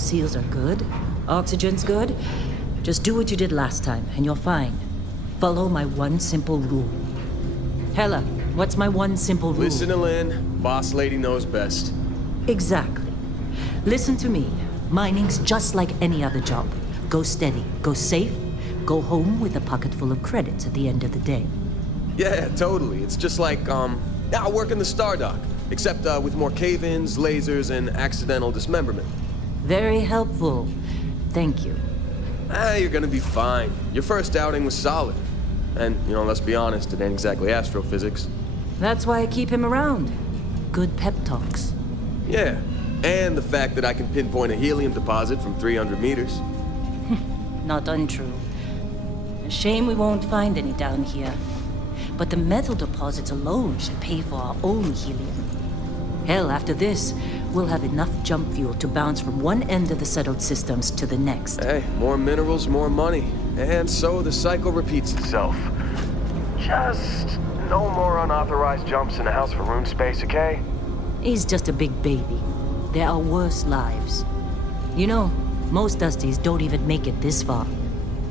Seals are good. Oxygen's good. Just do what you did last time, and you're fine. Follow my one simple rule. Hella, what's my one simple rule? Listen to Lynn. Boss lady knows best. Exactly. Listen to me. Mining's just like any other job. Go steady, go safe, go home with a pocket full of credits at the end of the day. Yeah, totally. It's just like, I work in the Star Dock. Except with more cave-ins, lasers, and accidental dismemberment. Very helpful. Thank you. You're gonna be fine. Your first outing was solid. And, let's be honest, it ain't exactly astrophysics. That's why I keep him around. Good pep talks. Yeah, and the fact that I can pinpoint a helium deposit from 300 meters. Not untrue. A shame we won't find any down here. But the metal deposits alone should pay for our own helium. Hell, after this, we'll have enough jump fuel to bounce from one end of the settled systems to the next. Hey, more minerals, more money. And so the cycle repeats itself. Just no more unauthorized jumps in the house for room space, okay? He's just a big baby. There are worse lives. Most Dusties don't even make it this far.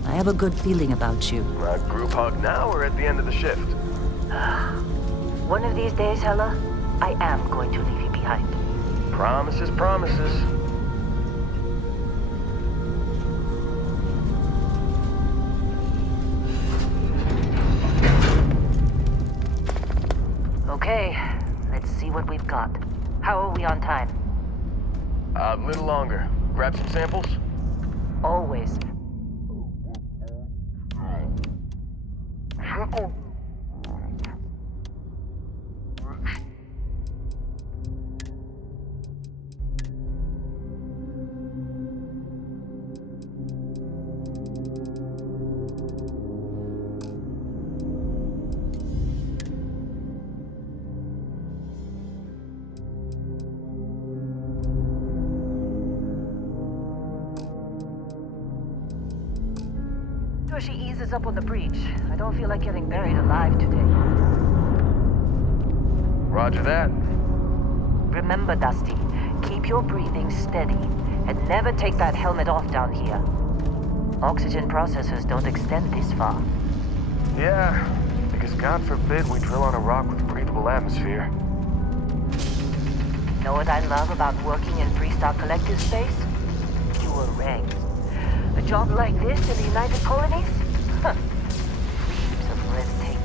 I have a good feeling about you. Group hug now or at the end of the shift? One of these days, Hella, I am going to leave you behind. Promises, promises. Okay, let's see what we've got. How are we on time? A little longer. Grab some samples? Always. She eases up on the breach. I don't feel like getting buried alive today. Roger that. Remember, Dusty, keep your breathing steady and never take that helmet off down here. Oxygen processors don't extend this far. Yeah, because God forbid we drill on a rock with breathable atmosphere. Know what I love about working in Freestar Collective space? Fewer regs. A job like this in the United Colonies? Huh. Heaps of red tape.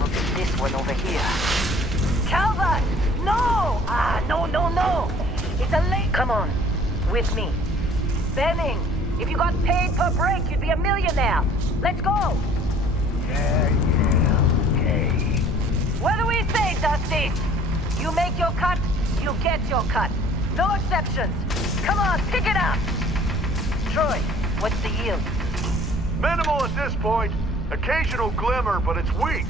Look at this one over here. Calvert! No! No! It's a late... Come on. With me. Benning! If you got paid per break, you'd be a millionaire. Let's go! Yeah, okay. What do we say, Dusty? You make your cut, you get your cut. No exceptions. Come on, pick it up! Troy, what's the yield? Minimal at this point. Occasional glimmer, but it's weak.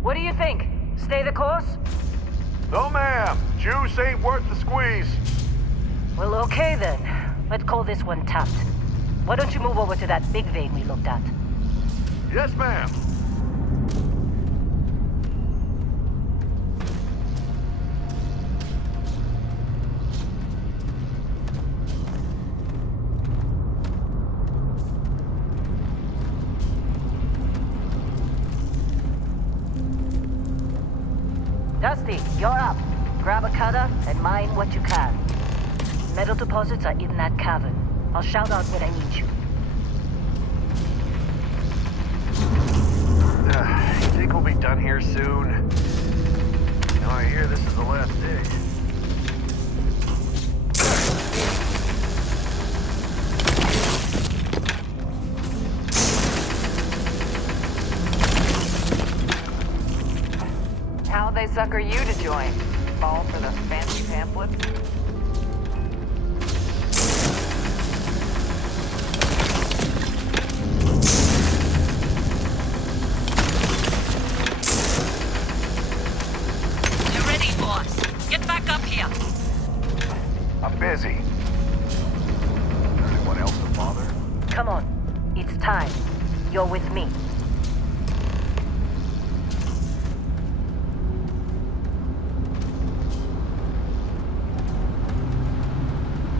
What do you think? Stay the course? No, ma'am. Juice ain't worth the squeeze. Well, okay then. Let's call this one tapped. Why don't you move over to that big vein we looked at? Yes, ma'am. Dusty, you're up. Grab a cutter and mine what you can. Metal deposits are in that cavern. I'll shout out when I need you. You think we'll be done here soon? Now I hear this is the last dig. How'd they sucker you to join? Fall for the fancy pamphlet? You're ready, boss. Get back here. I'm busy. Anyone else to bother? Come on. It's time. You're with me.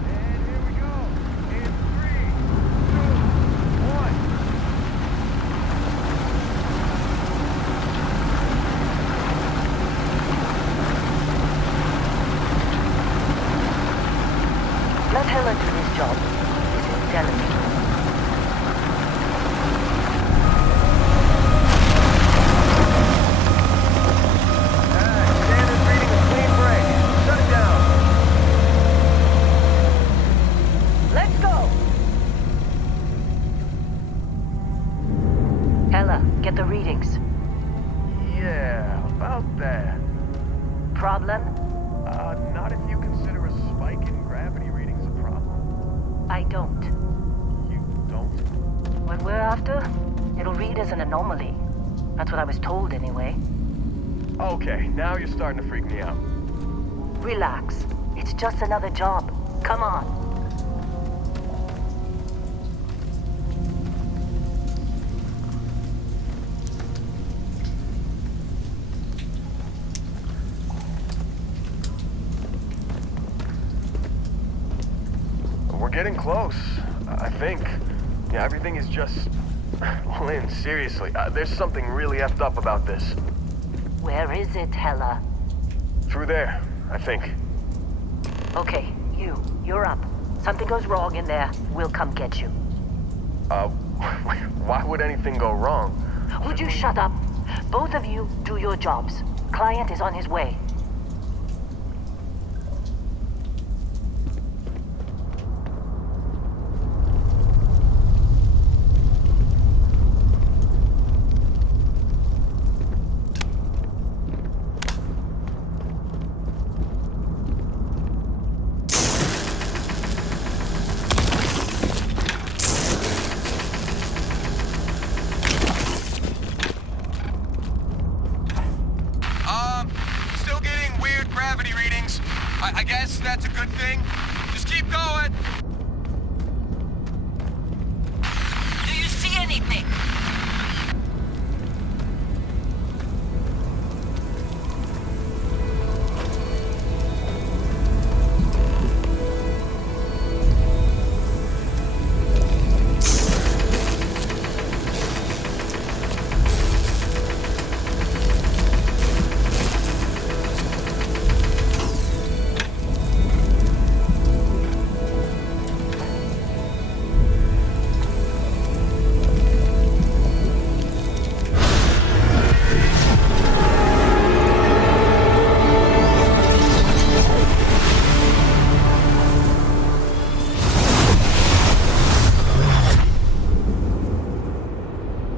And here we go. In 3, 2, 1. Let Hela do this job. This is delicate. Standard reading a clean break. Shut it down. Let's go! Hela, get the readings. Yeah, about that. Problem? Not if you consider a spike in gravity readings a problem. I don't. You don't? What we're after, it'll read as an anomaly. That's what I was told anyway. Okay, now you're starting to freak me out. Relax. It's just another job. Come on. We're getting close, I think. Yeah, everything is just... Lynn, seriously, there's something really effed up about this. Where is it, Hela? Through there, I think. Okay, you're up. Something goes wrong in there, we'll come get you. Why would anything go wrong? Would you shut up? Both of you do your jobs. Client is on his way. Still getting weird gravity readings. I guess that's a good thing. Just keep going. Do you see anything?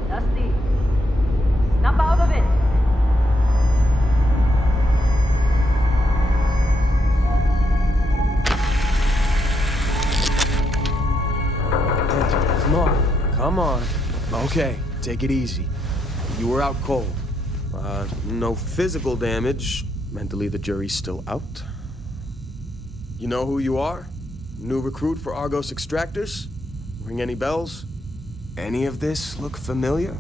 Dusty, snap out of it. Come on. Okay, take it easy. You were out cold. No physical damage. Mentally, the jury's still out. You know who you are? New recruit for Argos Extractors? Ring any bells? Any of this look familiar?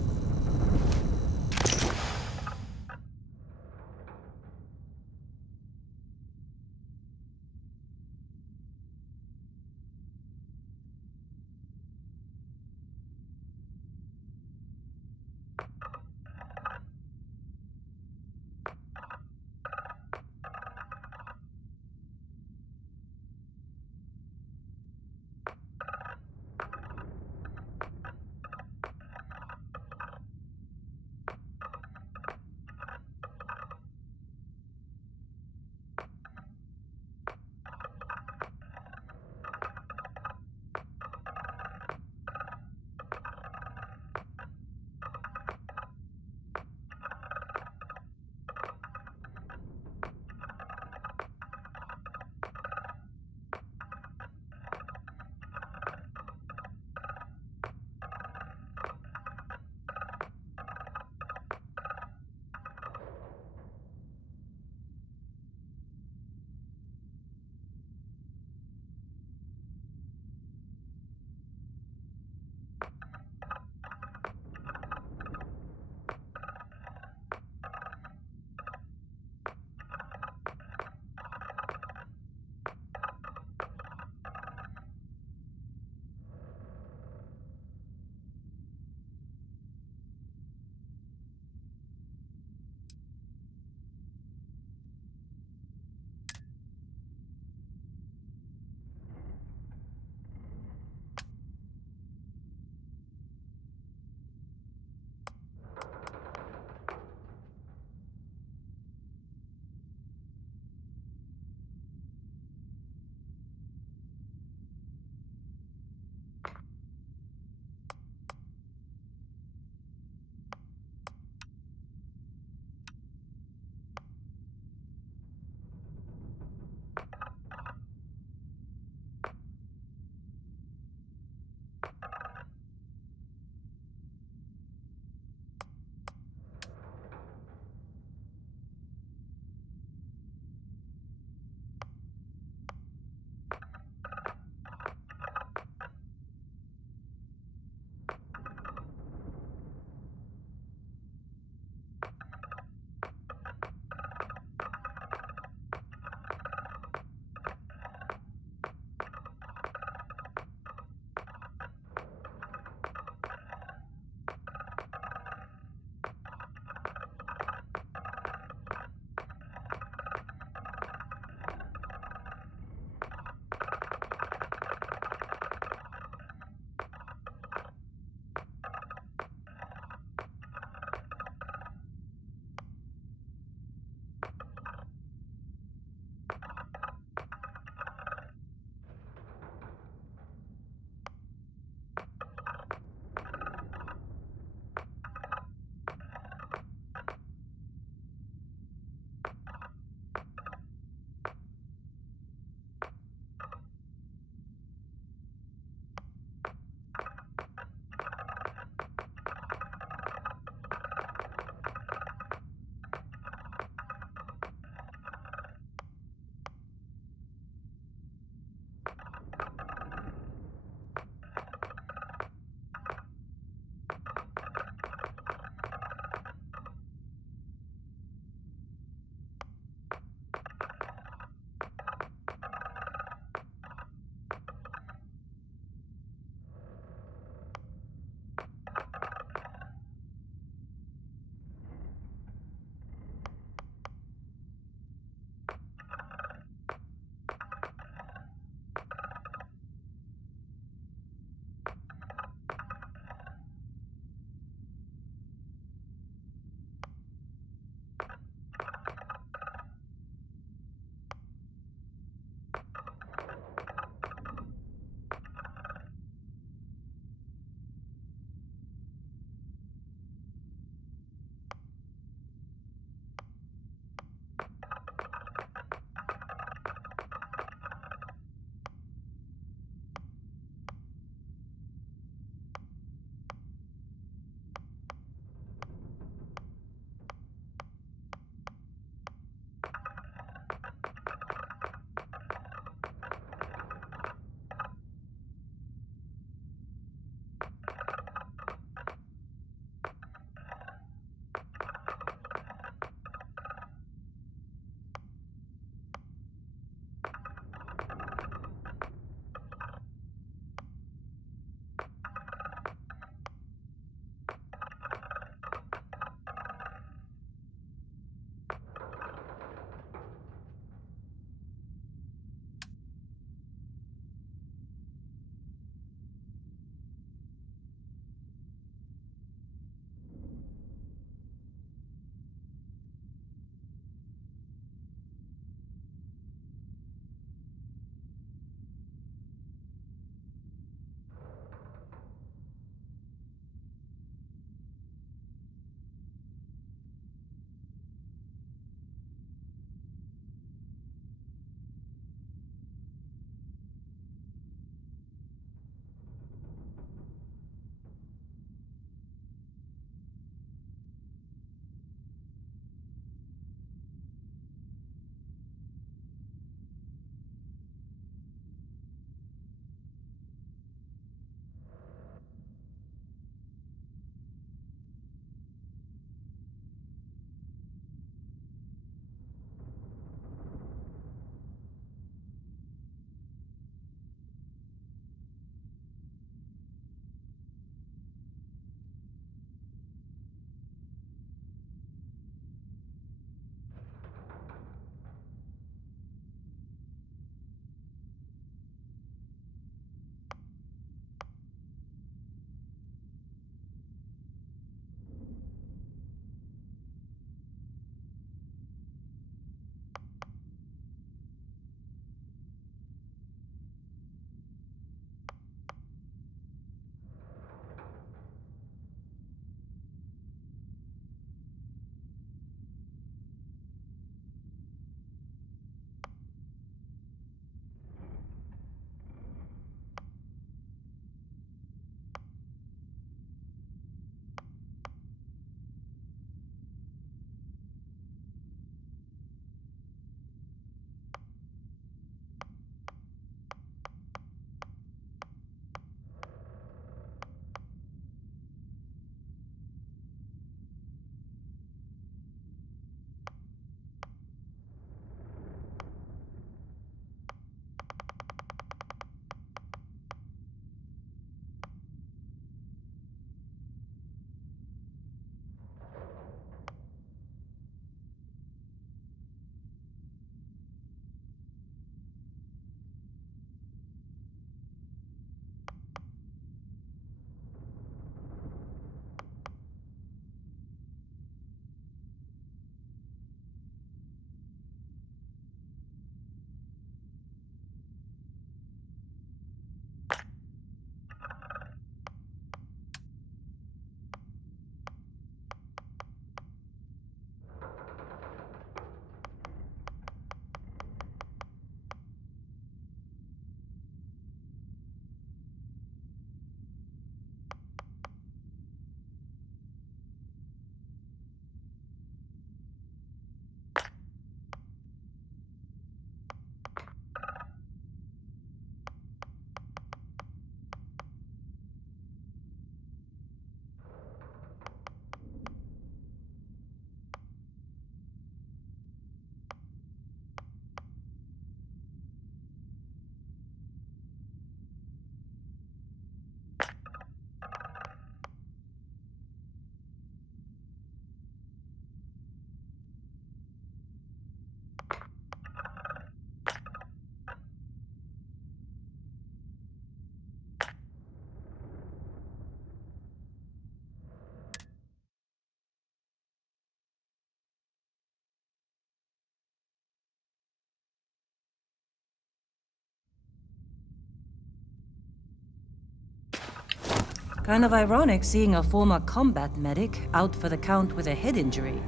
Kind of ironic seeing a former combat medic out for the count with a head injury.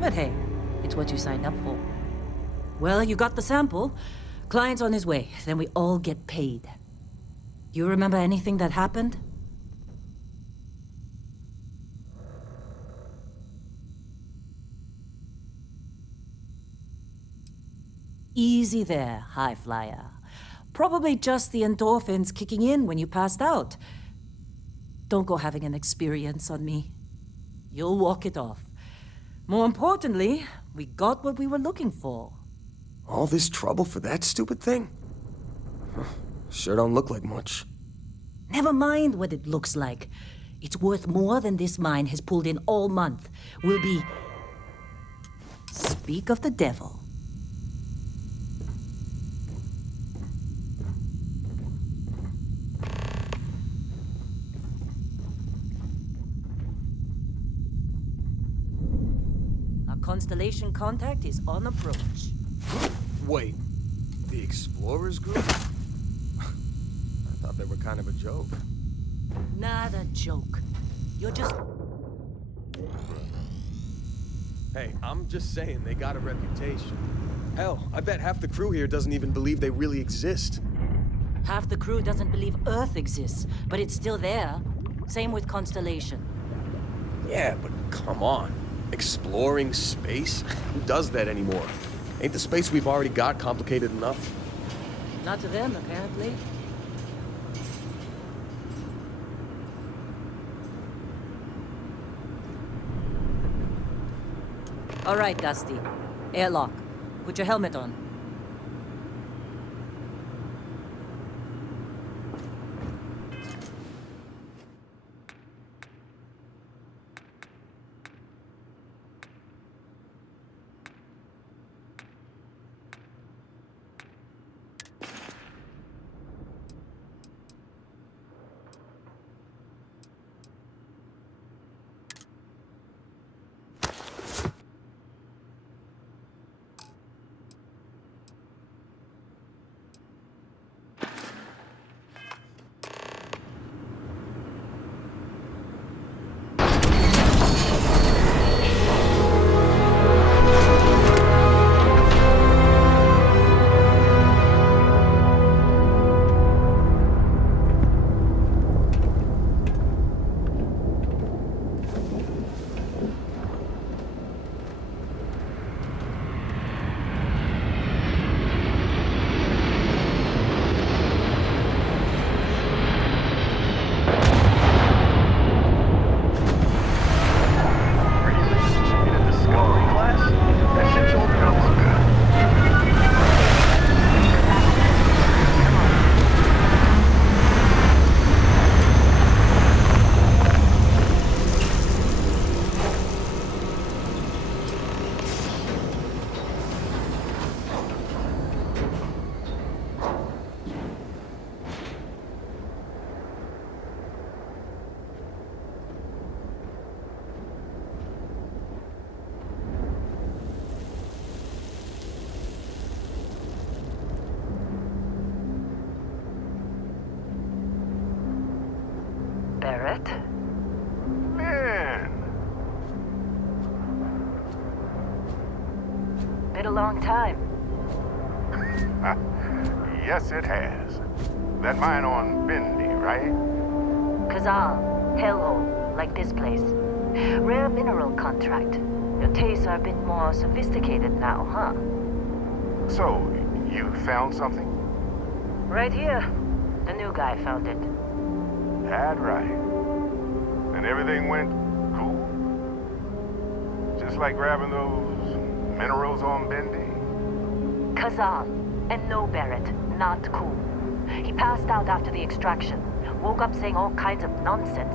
But hey, it's what you signed up for. Well, you got the sample. Client's on his way, then we all get paid. You remember anything that happened? Easy there, high flyer. Probably just the endorphins kicking in when you passed out. Don't go having an experience on me. You'll walk it off. More importantly, we got what we were looking for. All this trouble for that stupid thing? Huh, sure don't look like much. Never mind what it looks like. It's worth more than this mine has pulled in all month. We'll be... Speak of the devil. Our constellation contact is on approach. Wait, the Explorers group? I thought they were kind of a joke. Not a joke. You're just... Hey, I'm just saying they got a reputation. Hell, I bet half the crew here doesn't even believe they really exist. Half the crew doesn't believe Earth exists, but it's still there. Same with Constellation. Yeah, but come on. Exploring space? Who does that anymore? Ain't the space we've already got complicated enough? Not to them, apparently. All right, Dusty. Airlock. Put your helmet on. Barrett? Man, Been a long time. yes it has. That mine on Bendy, right? Kazal, hellhole, like this place. Rare mineral contract. Your tastes are a bit more sophisticated now, huh? So, you found something? Right here. The new guy found it. That right. And everything went cool? Just like grabbing those minerals on Bendy? Kazal, and no Barrett, not cool. He passed out after the extraction. Woke up saying all kinds of nonsense.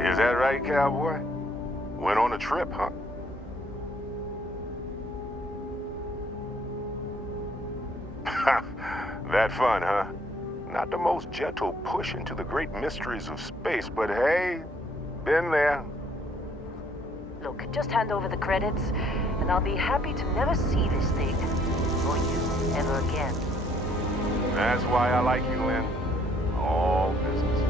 Is that right, cowboy? Went on a trip, huh? That fun, huh? Not the most gentle push into the great mysteries of space, but hey, been there. Look, just hand over the credits, and I'll be happy to never see this thing. Or you ever again. That's why I like you, Lynn. All business.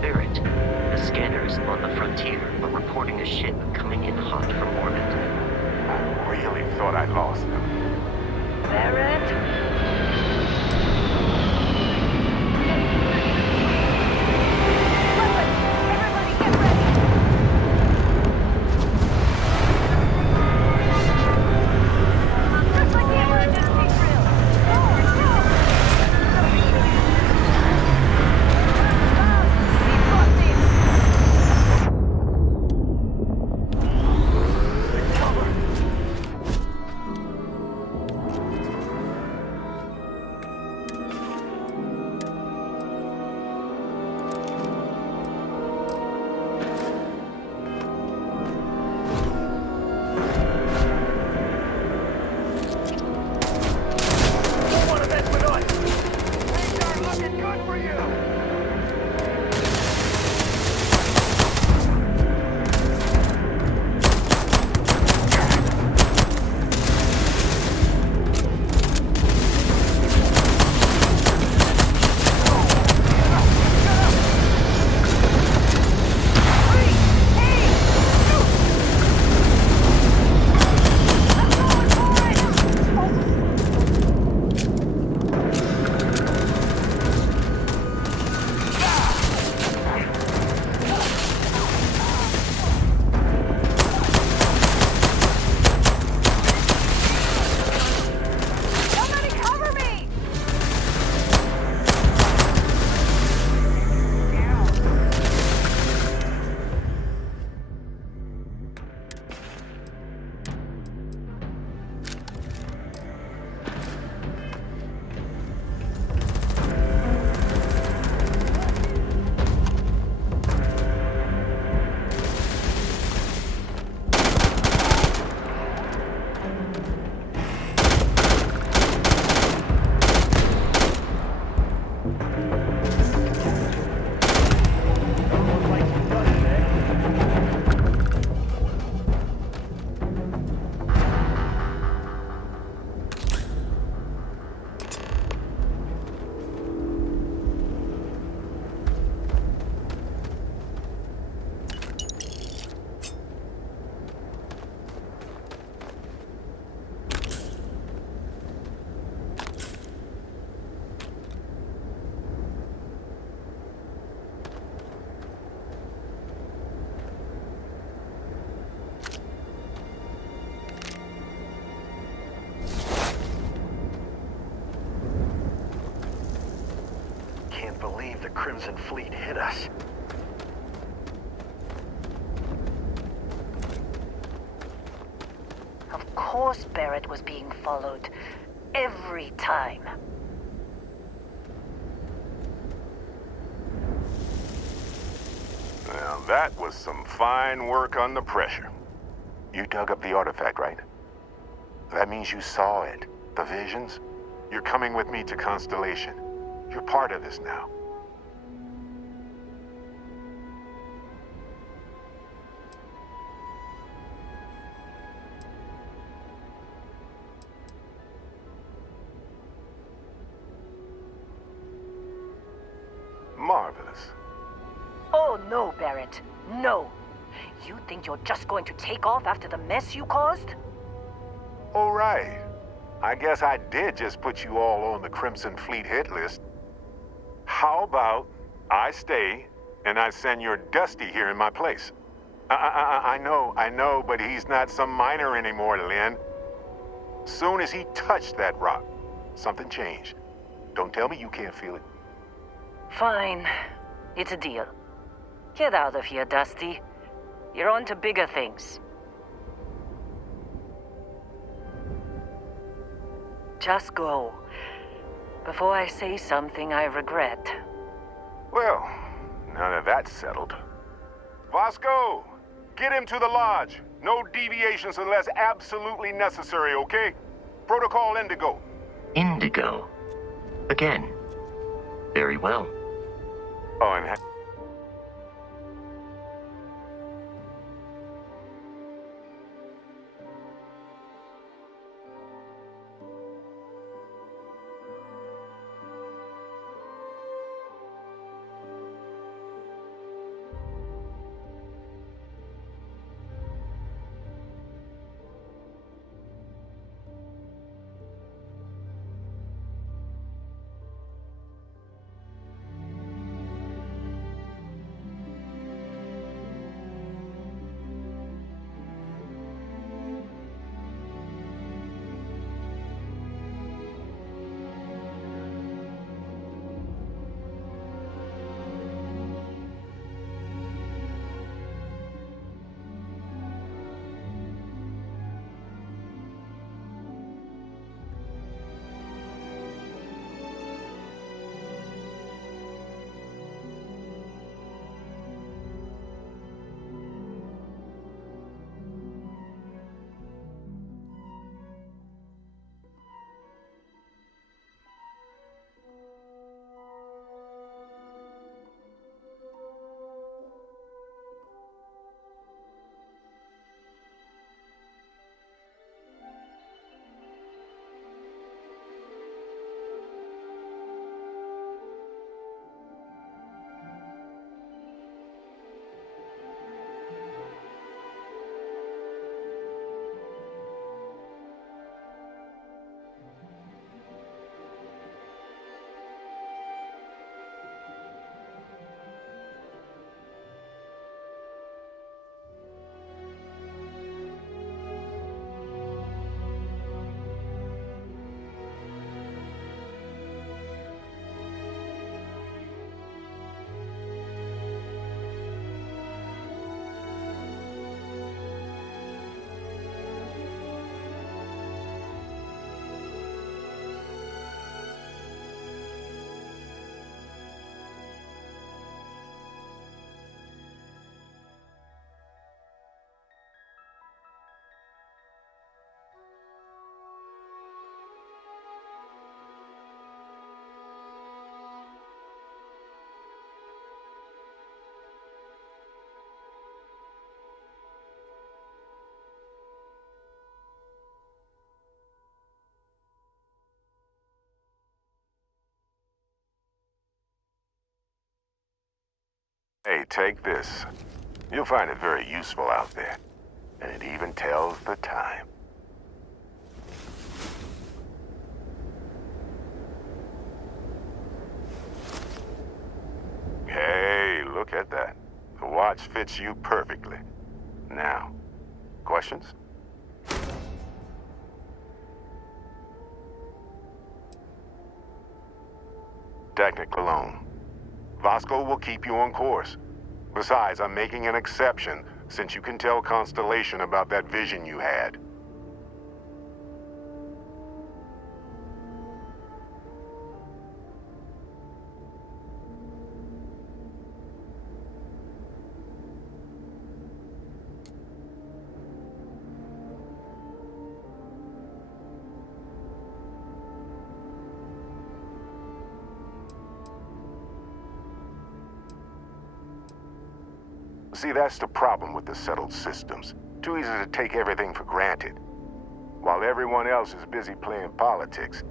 Barrett, the scanners on the frontier are reporting a ship coming in hot from orbit. I really thought I lost them. Barrett? The Crimson Fleet hit us. Of course Barrett was being followed. Every time. Now that was some fine work under pressure. You dug up the artifact, right? That means you saw it. The visions? You're coming with me to Constellation. You're part of this now. Marvelous. Oh no, Barrett. No. You think you're just going to take off after the mess you caused? All right. I guess I did just put you all on the Crimson Fleet hit list. How about I stay and I send your Dusty here in my place? I know, but he's not some miner anymore, Lynn. Soon as he touched that rock, something changed. Don't tell me you can't feel it. Fine. It's a deal. Get out of here, Dusty. You're on to bigger things. Just go. Before I say something I regret. Well, now that that's settled. Vasco, get him to the lodge. No deviations unless absolutely necessary, okay? Protocol Indigo. Indigo. Again. Very well. Oh, and Hey, take this. You'll find it very useful out there. And it even tells the time. Hey, look at that. The watch fits you perfectly. Now, questions? Technical alone. Vasco will keep you on course. Besides, I'm making an exception since you can tell Constellation about that vision you had. See, that's the problem with the settled systems. Too easy to take everything for granted. While everyone else is busy playing politics,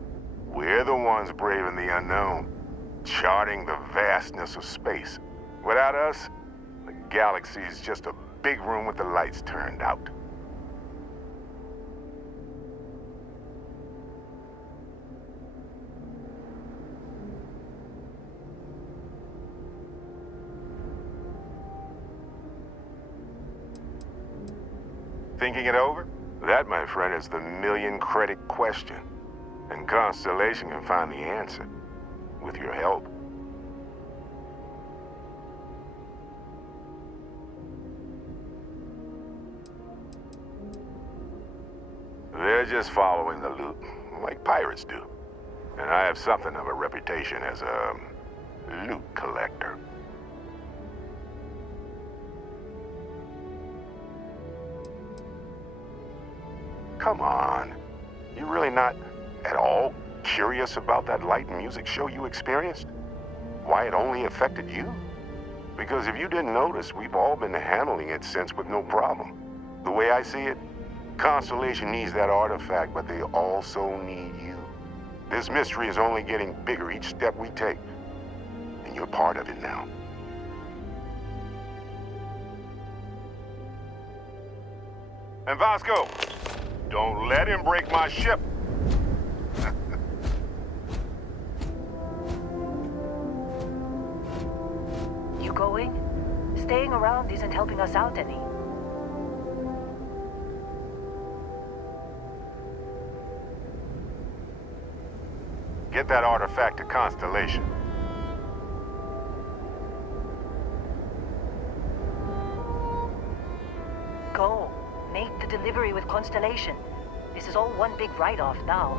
we're the ones braving the unknown, charting the vastness of space. Without us, the galaxy is just a big room with the lights turned out. Thinking it over? That, my friend, is the million-credit question. And Constellation can find the answer. With your help. They're just following the loot, like pirates do. And I have something of a reputation as a loot collector. Come on. You really not at all curious about that light and music show you experienced? Why it only affected you? Because if you didn't notice, we've all been handling it since with no problem. The way I see it, Constellation needs that artifact, but they also need you. This mystery is only getting bigger each step we take. And you're part of it now. And Vasco, don't let him break my ship. You going? Staying around isn't helping us out any. Get that artifact to Constellation. Go. Make the delivery with Constellation. This is all one big write-off now.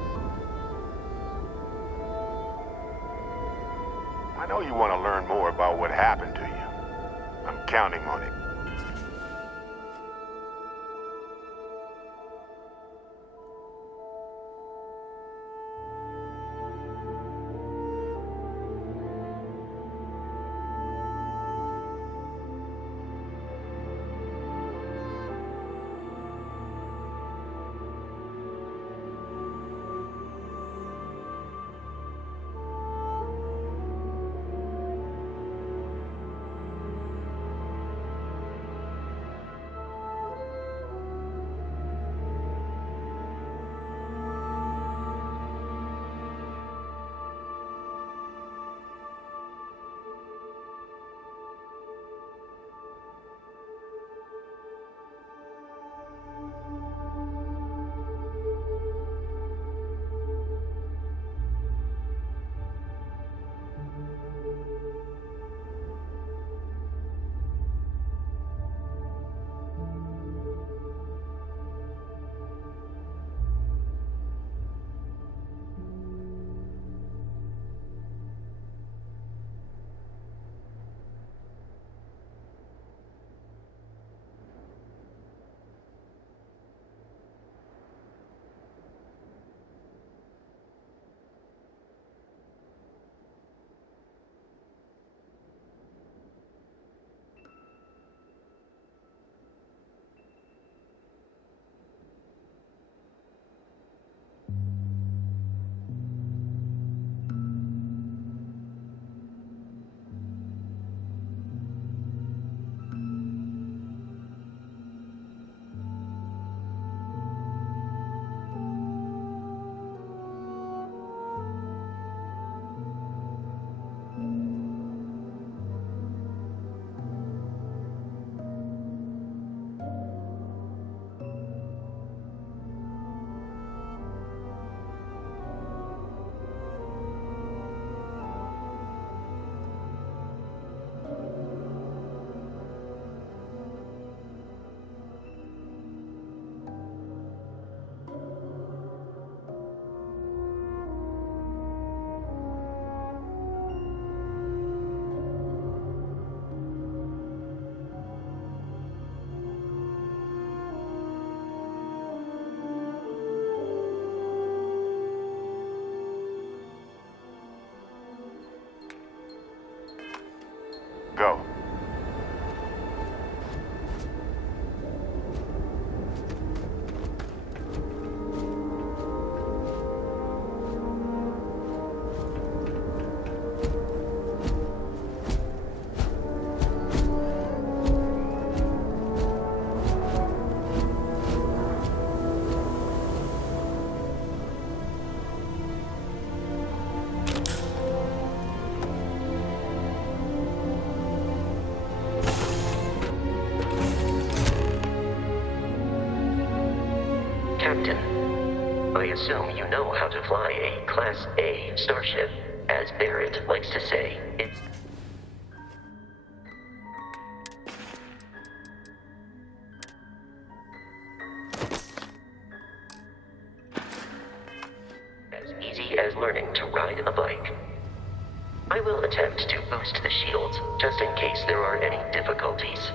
I know you want to learn more about what happened to you. I'm counting on it. assume you know how to fly a Class A starship. As Barrett likes to say, it's as easy as learning to ride a bike. I will attempt to boost the shields, just in case there are any difficulties.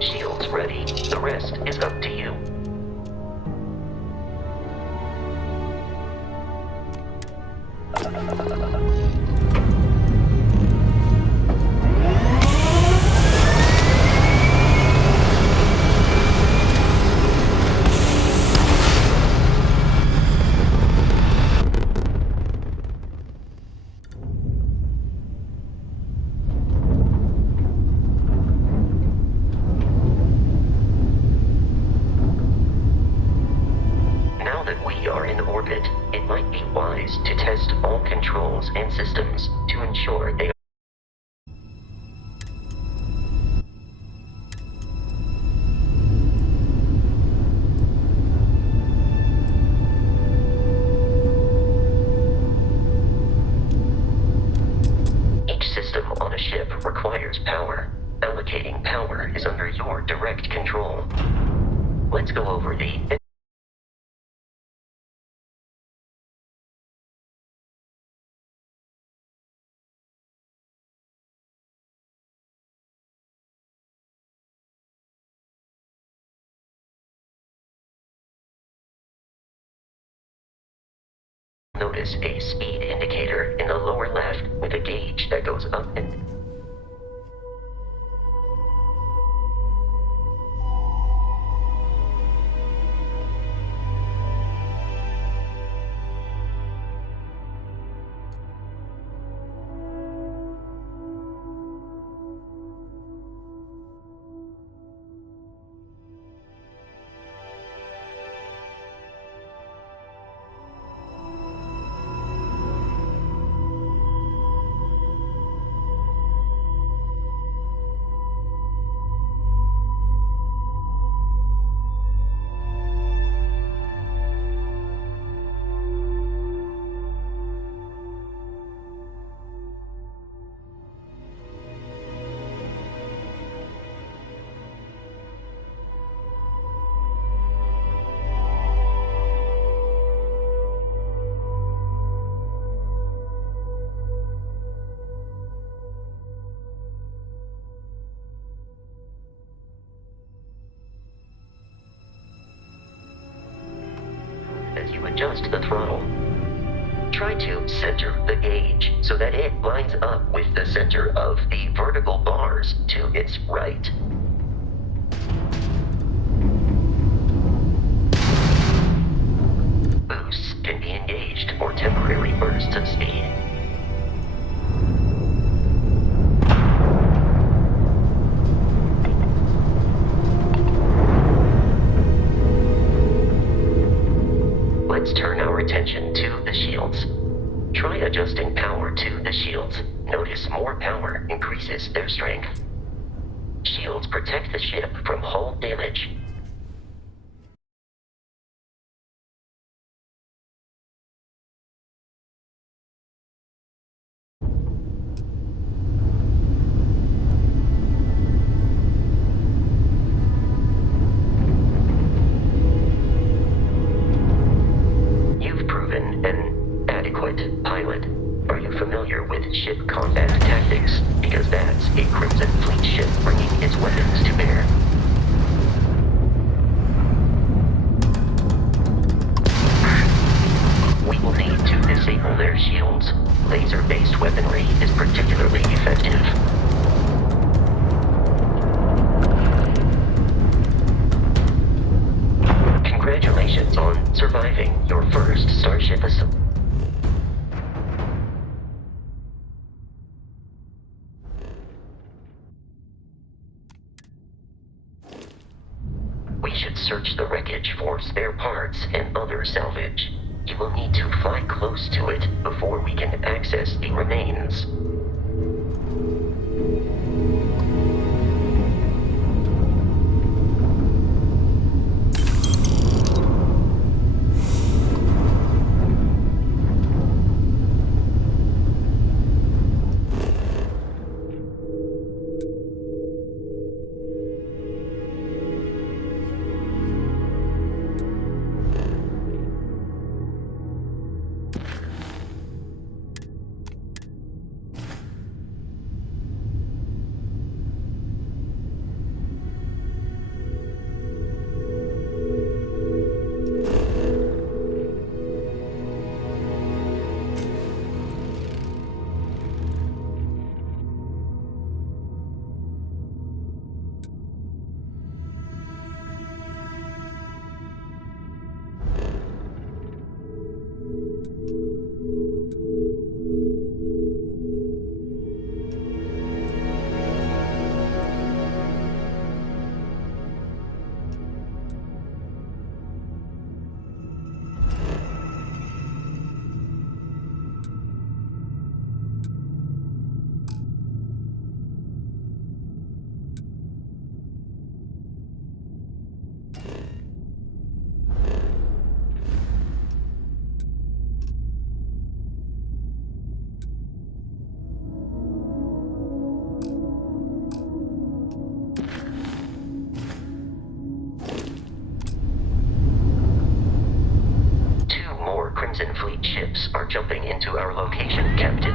Shields ready. The rest is up to you. Now that we are in orbit, it might be wise to test all controls and systems to ensure they Each system on a ship requires power. Allocating power is under your direct control. Let's go over the Notice a speed indicator in the lower left with a gauge that goes up and as you adjust the throttle. Try to center the gauge so that it lines up with the center of the vertical bars to its right. Boosts can be engaged for temporary bursts of speed. Let's turn our attention to the shields. Try adjusting power to the shields. Notice more power increases their strength. Shields protect the ship from hull damage. Pilot, are you familiar with ship combat tactics? Because that's a Crimson Fleet ship bringing its weapons to bear. We will need to disable their shields. Laser-based weaponry is particularly effective. Congratulations on surviving your first Starship Assault. We should search the wreckage for spare parts and other salvage. You will need to fly close to it before we can access the remains. Crimson Fleet ships are jumping into our location, Captain.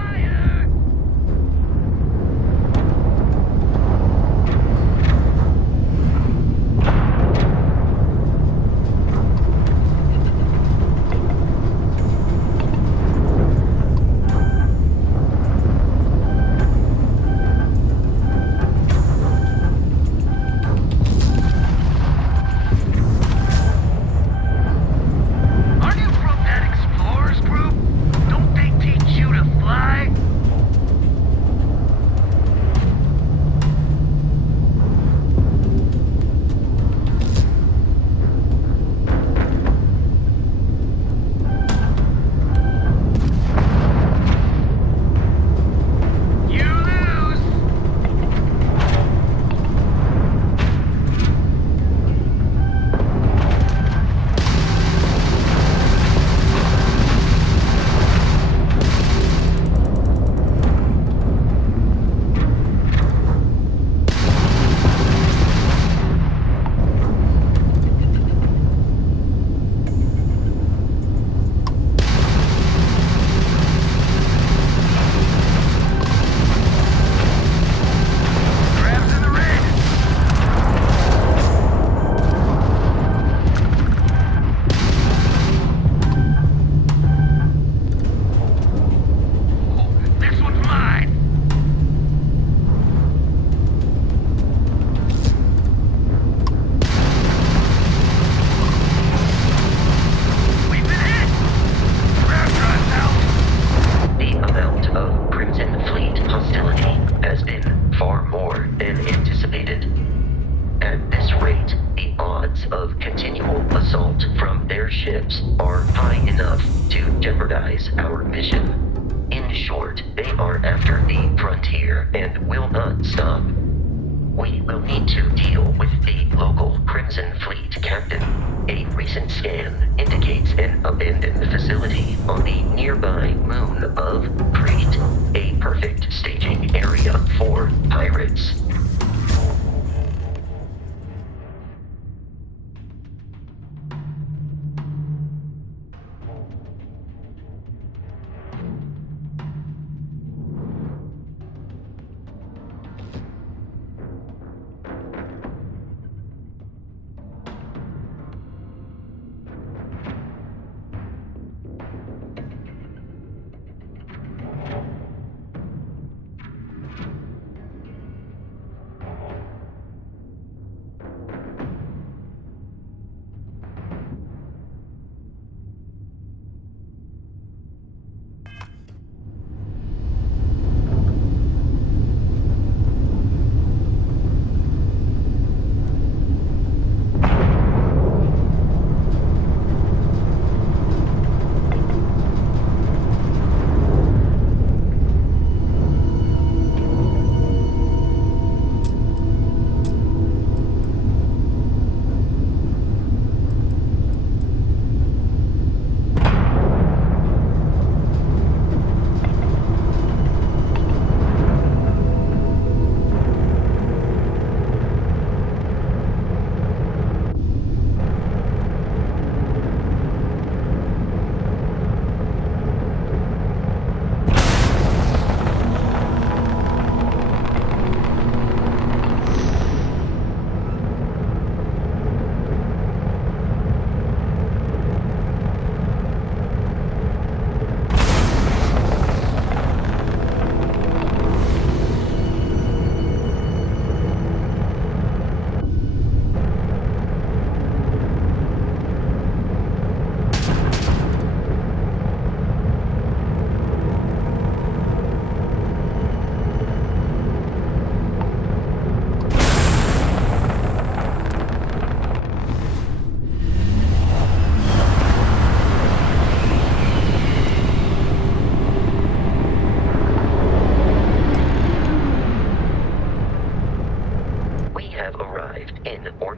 Our mission. In short, they are after the frontier and will not stop. We will need to deal with the local Crimson Fleet captain. A recent scan indicates an abandoned facility on the nearby moon of Crete, a perfect staging area for pirates.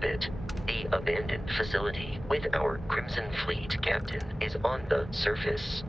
orbit. The abandoned facility with our Crimson Fleet captain is on the surface.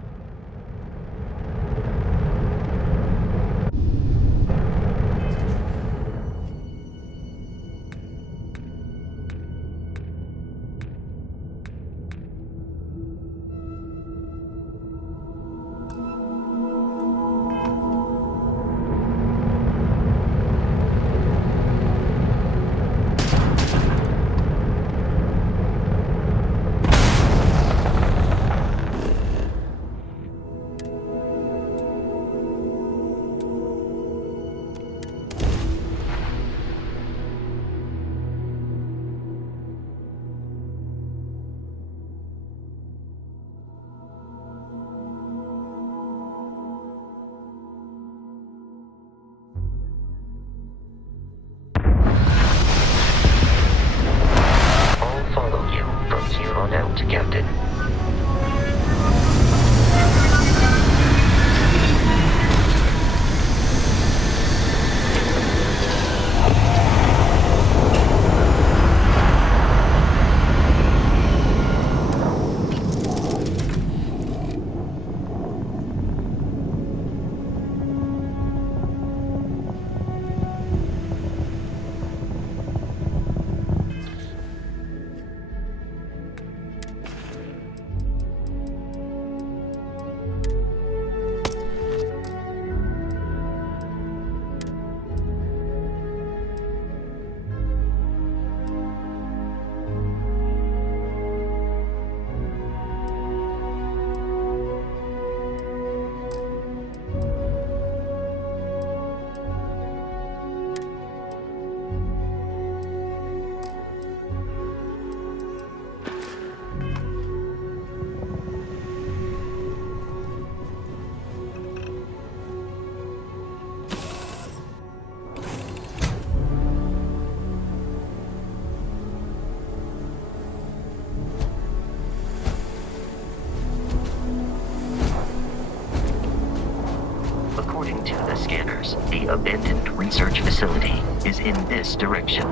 I'll follow you from here on out, Captain. According to the scanners, the abandoned research facility is in this direction.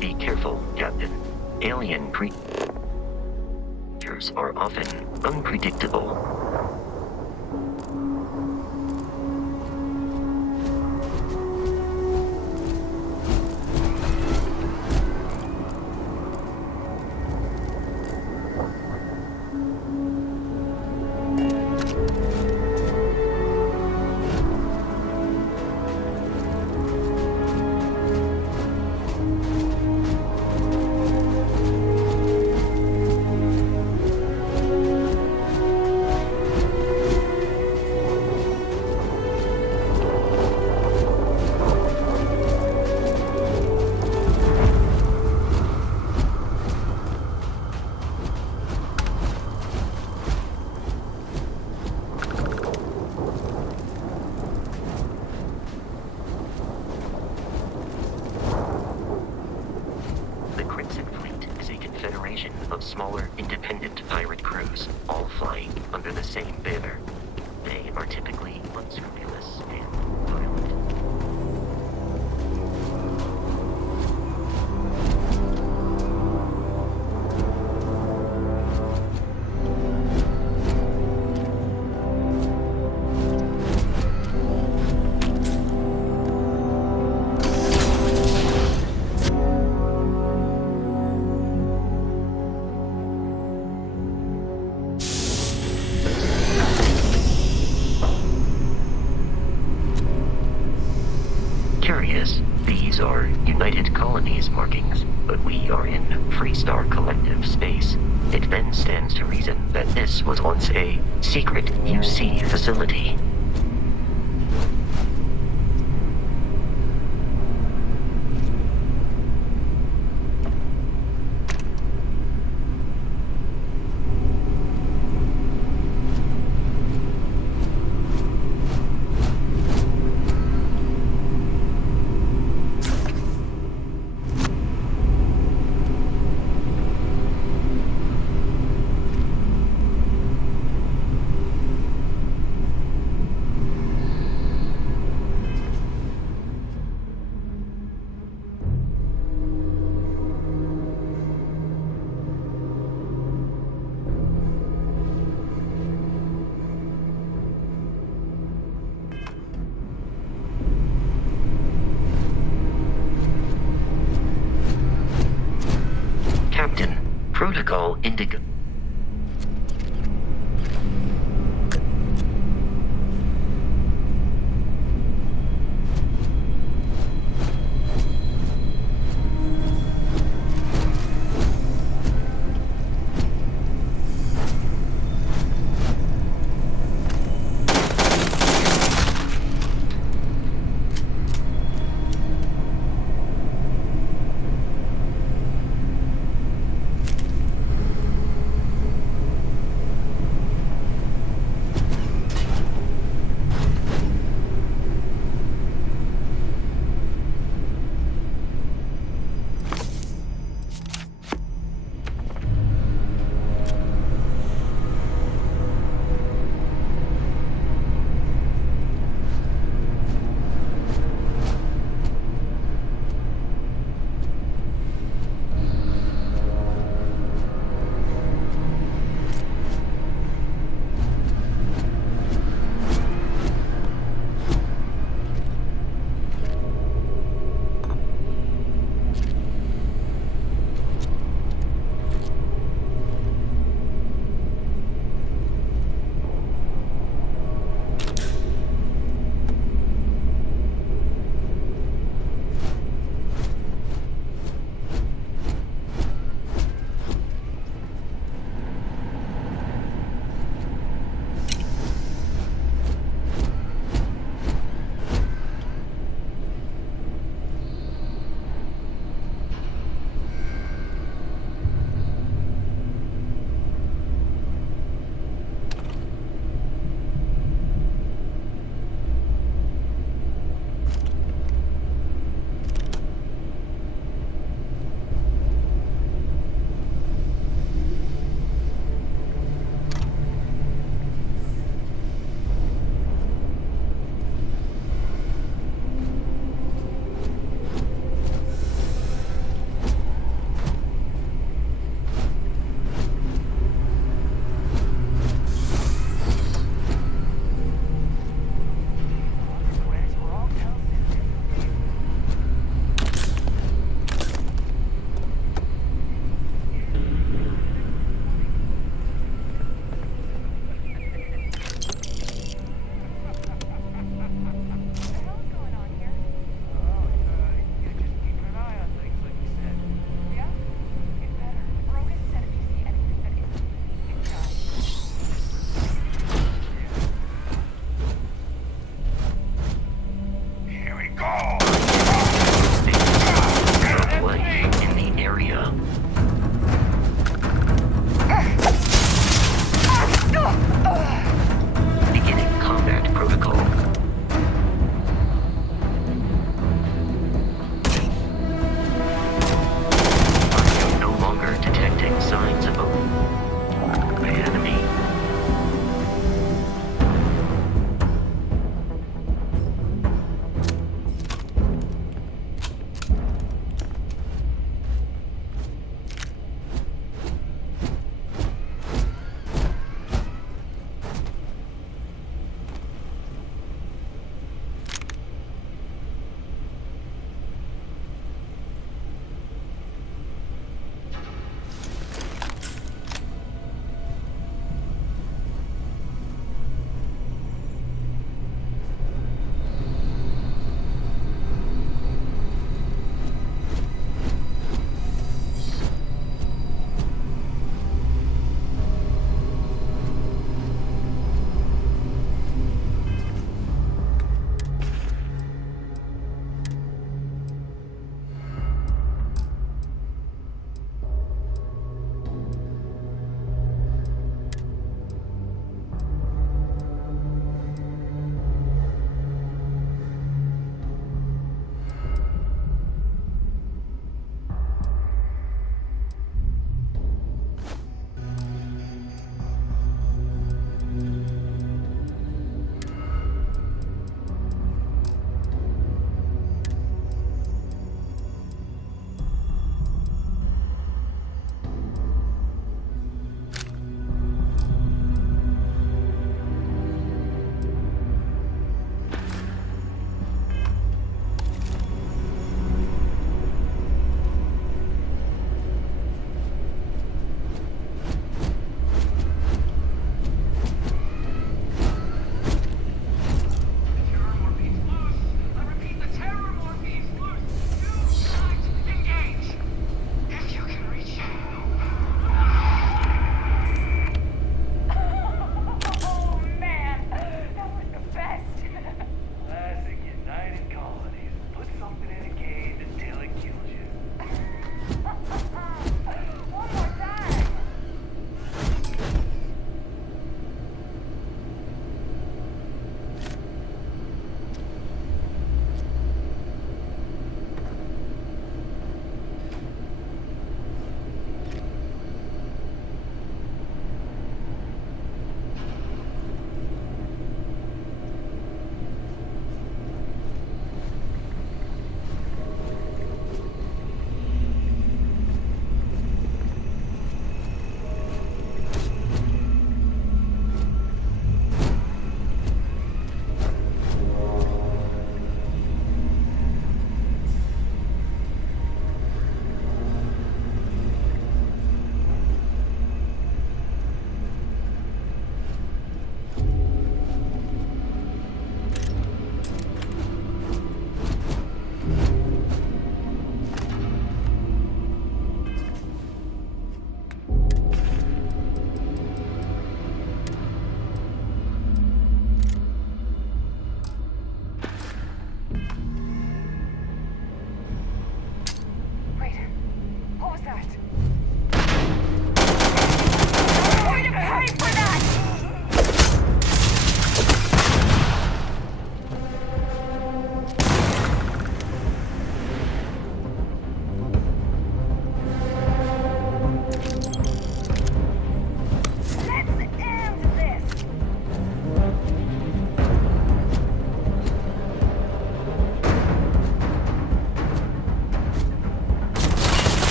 Be careful, Captain. Alien creatures are often unpredictable. Of smaller, independent pirate crews, all flying under the same banner. They are typically unscrupulous and violent. Curious, these are United Colonies markings, but we are in Freestar Collective space. It then stands to reason that this was once a secret UC facility. call indigo.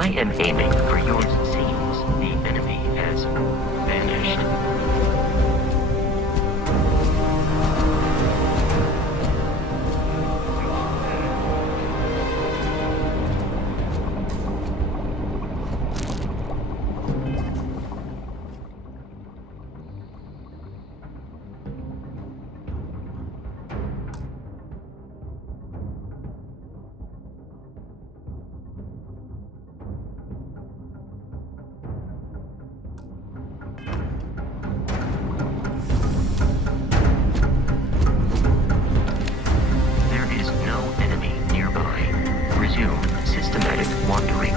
I am aiming for yours. Seems the enemy has vanished. There is no enemy nearby. Resume systematic wandering.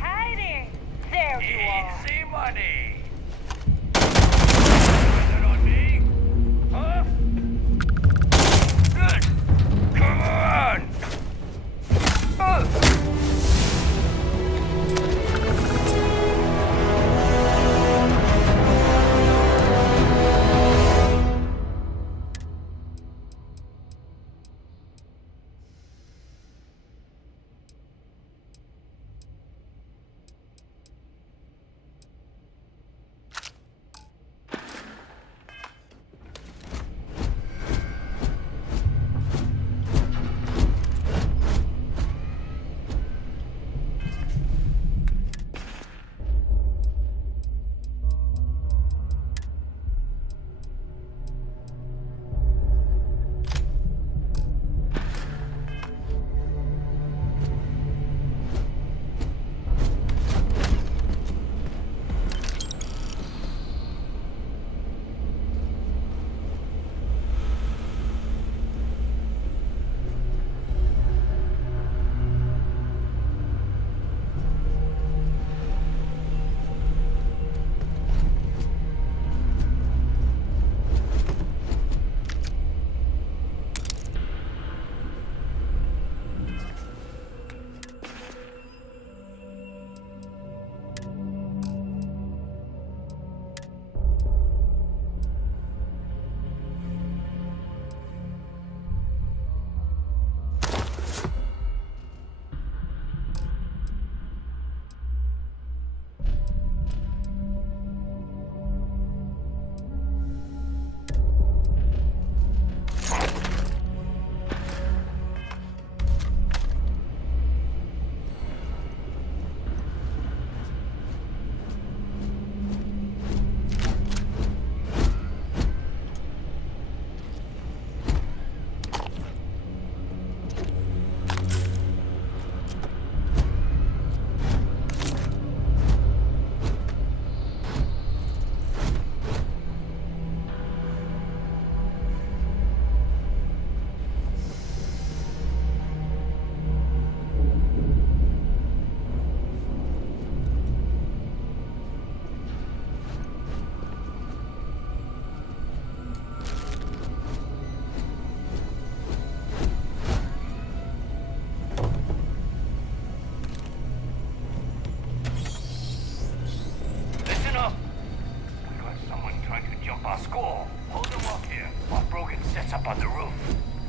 Hi there. There you are. Easy money. Is it on me? Huh? Good. Come on.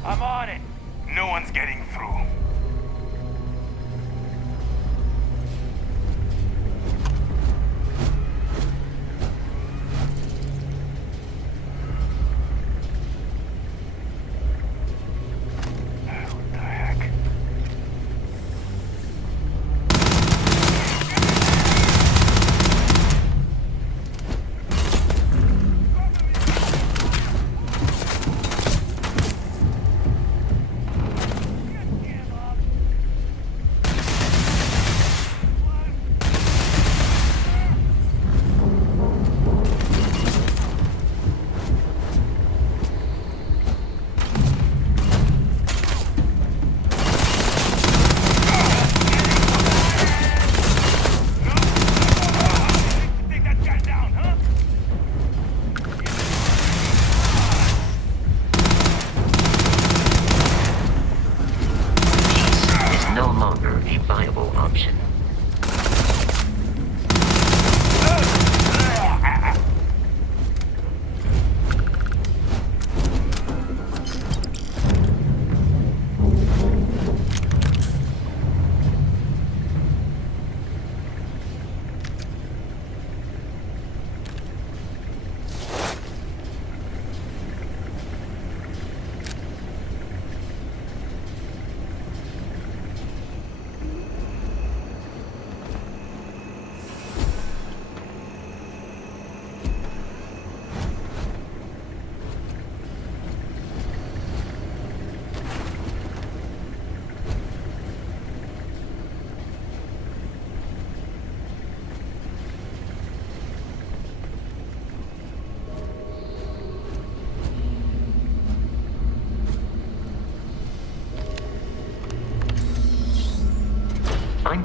I'm on it. No one's getting through. What the heck?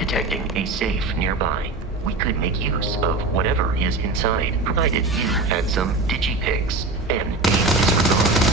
detecting a safe nearby. We could make use of whatever is inside, provided you had some digipics and a disregard.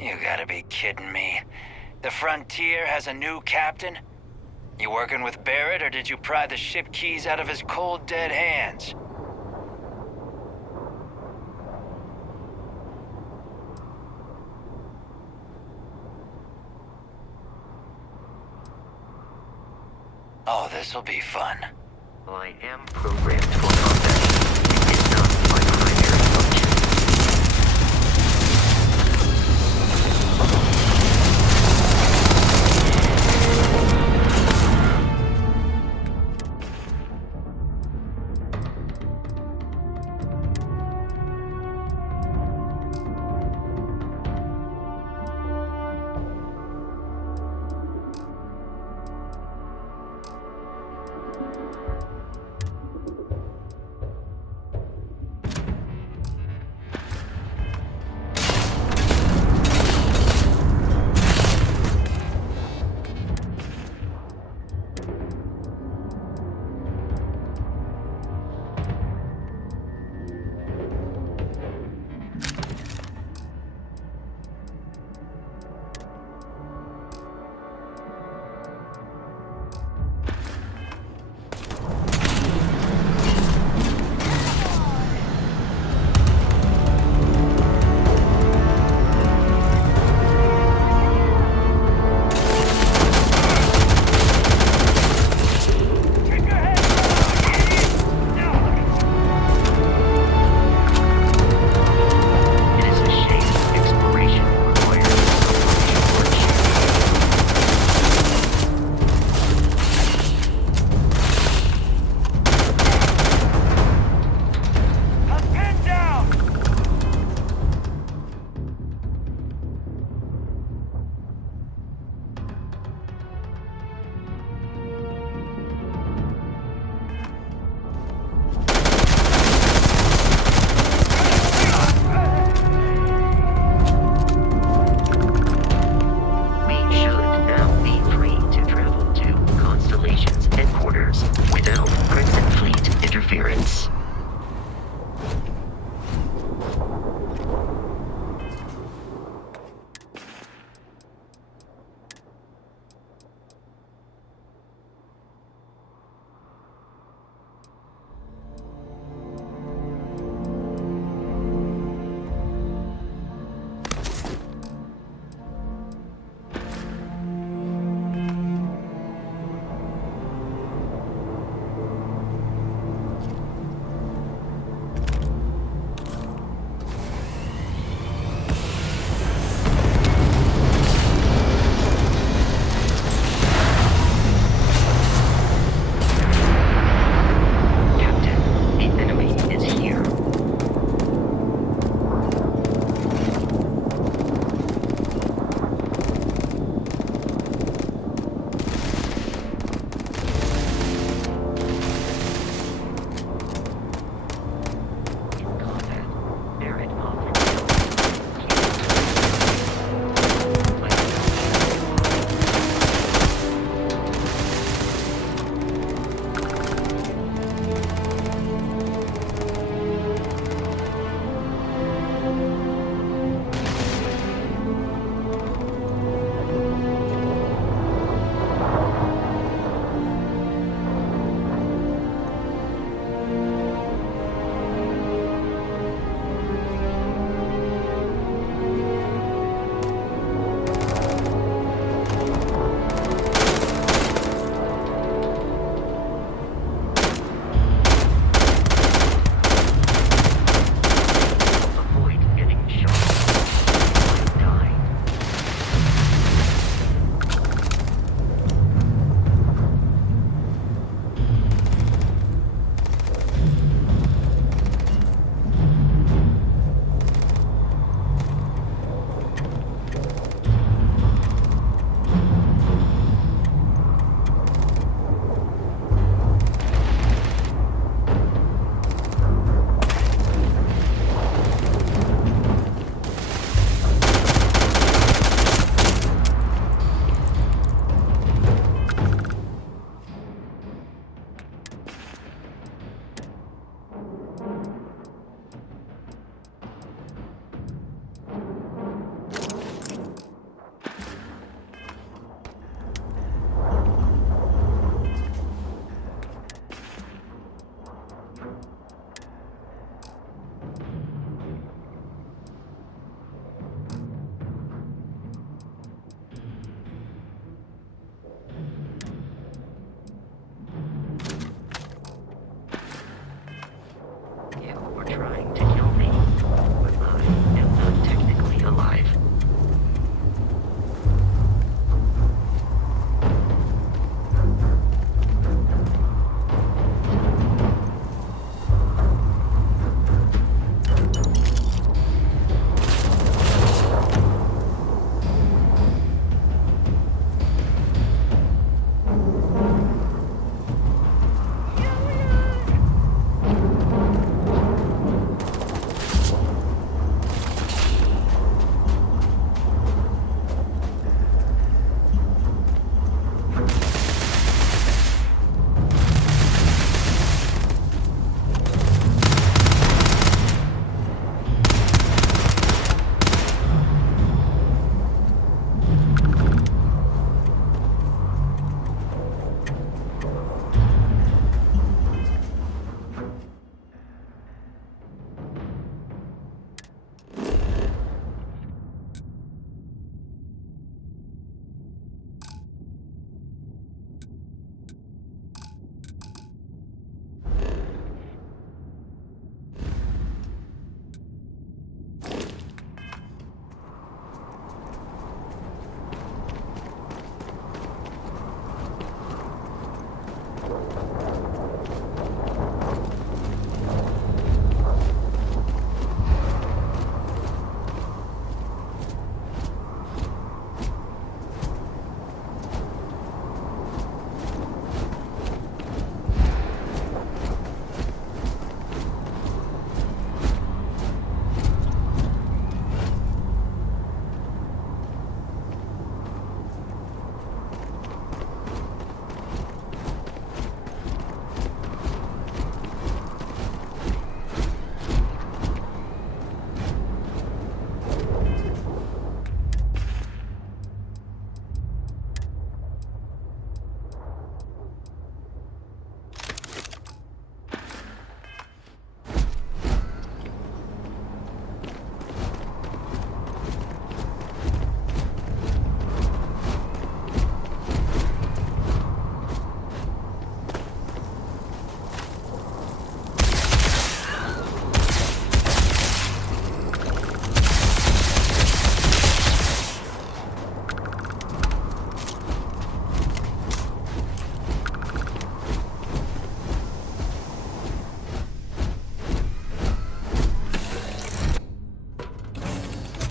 You gotta be kidding me. The Frontier has a new captain? You working with Barrett, or did you pry the ship keys out of his cold, dead hands? Oh, this'll be fun. I am programmed for combat. It is not my primary function.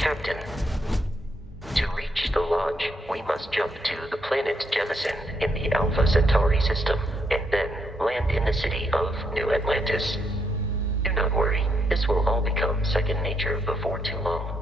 Captain. To reach the Lodge, we must jump to the planet Jemison in the Alpha Centauri system, and then land in the city of New Atlantis. Do not worry, this will all become second nature before too long.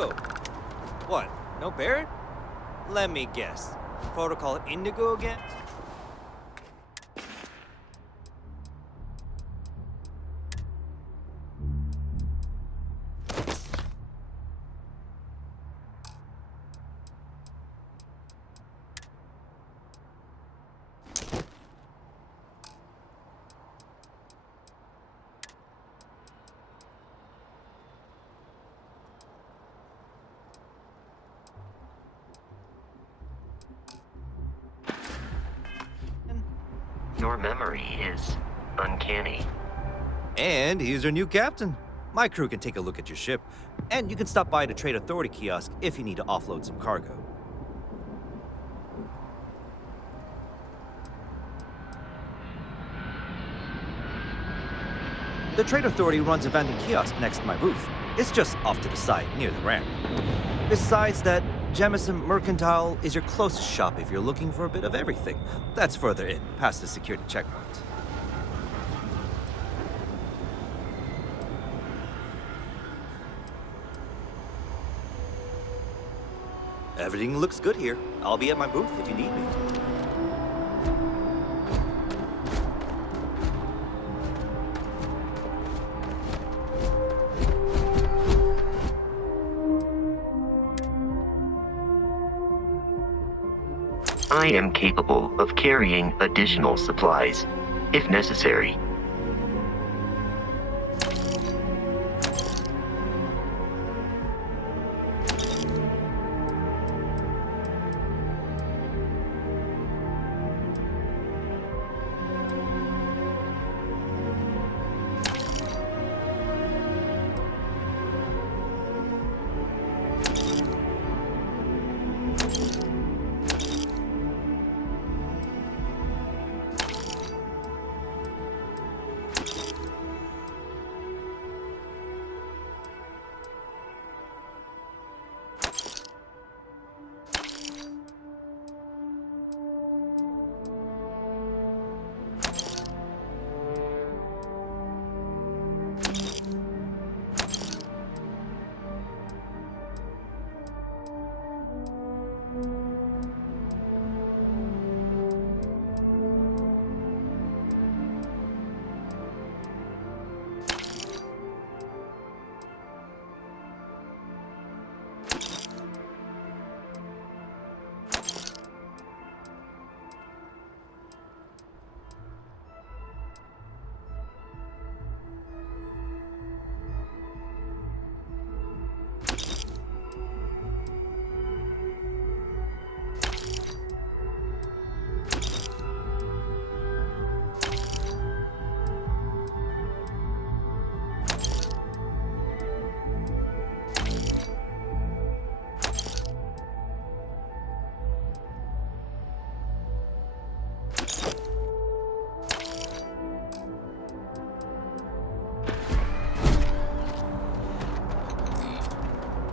Indigo. What? No Barrett? Let me guess. Protocol Indigo again? Your memory is uncanny. And he's your new captain. My crew can take a look at your ship, and you can stop by the Trade Authority kiosk if you need to offload some cargo. The Trade Authority runs a vending kiosk next to my booth. It's just off to the side, near the ramp. Besides that, Jemison Mercantile is your closest shop if you're looking for a bit of everything. That's further in, past the security checkpoint. Everything looks good here. I'll be at my booth if you need me. I am capable of carrying additional supplies, if necessary.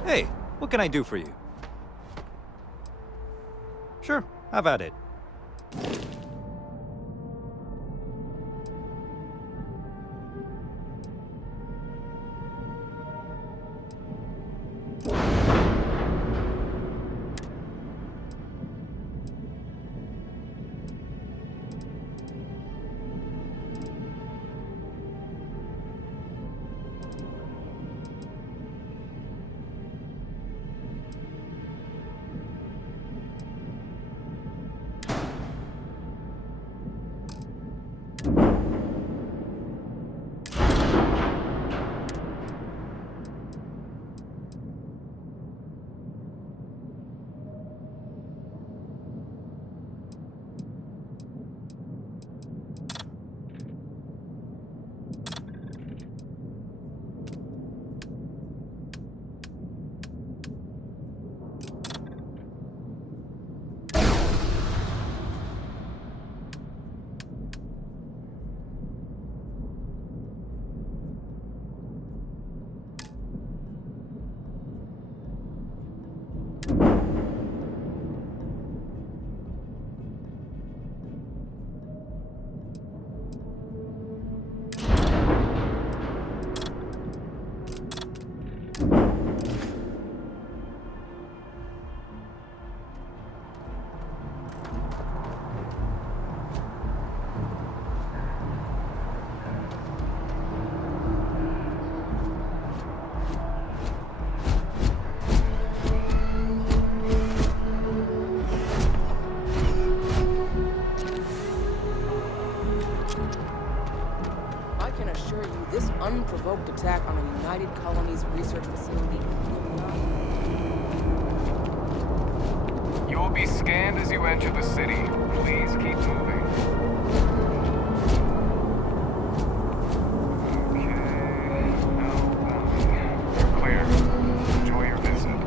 Hey, what can I do for you? Sure, have at it. unprovoked attack on a United Colonies research facility. You will be scanned as you enter the city. Please keep moving. Okay. Outbound. You're clear. Enjoy your visit.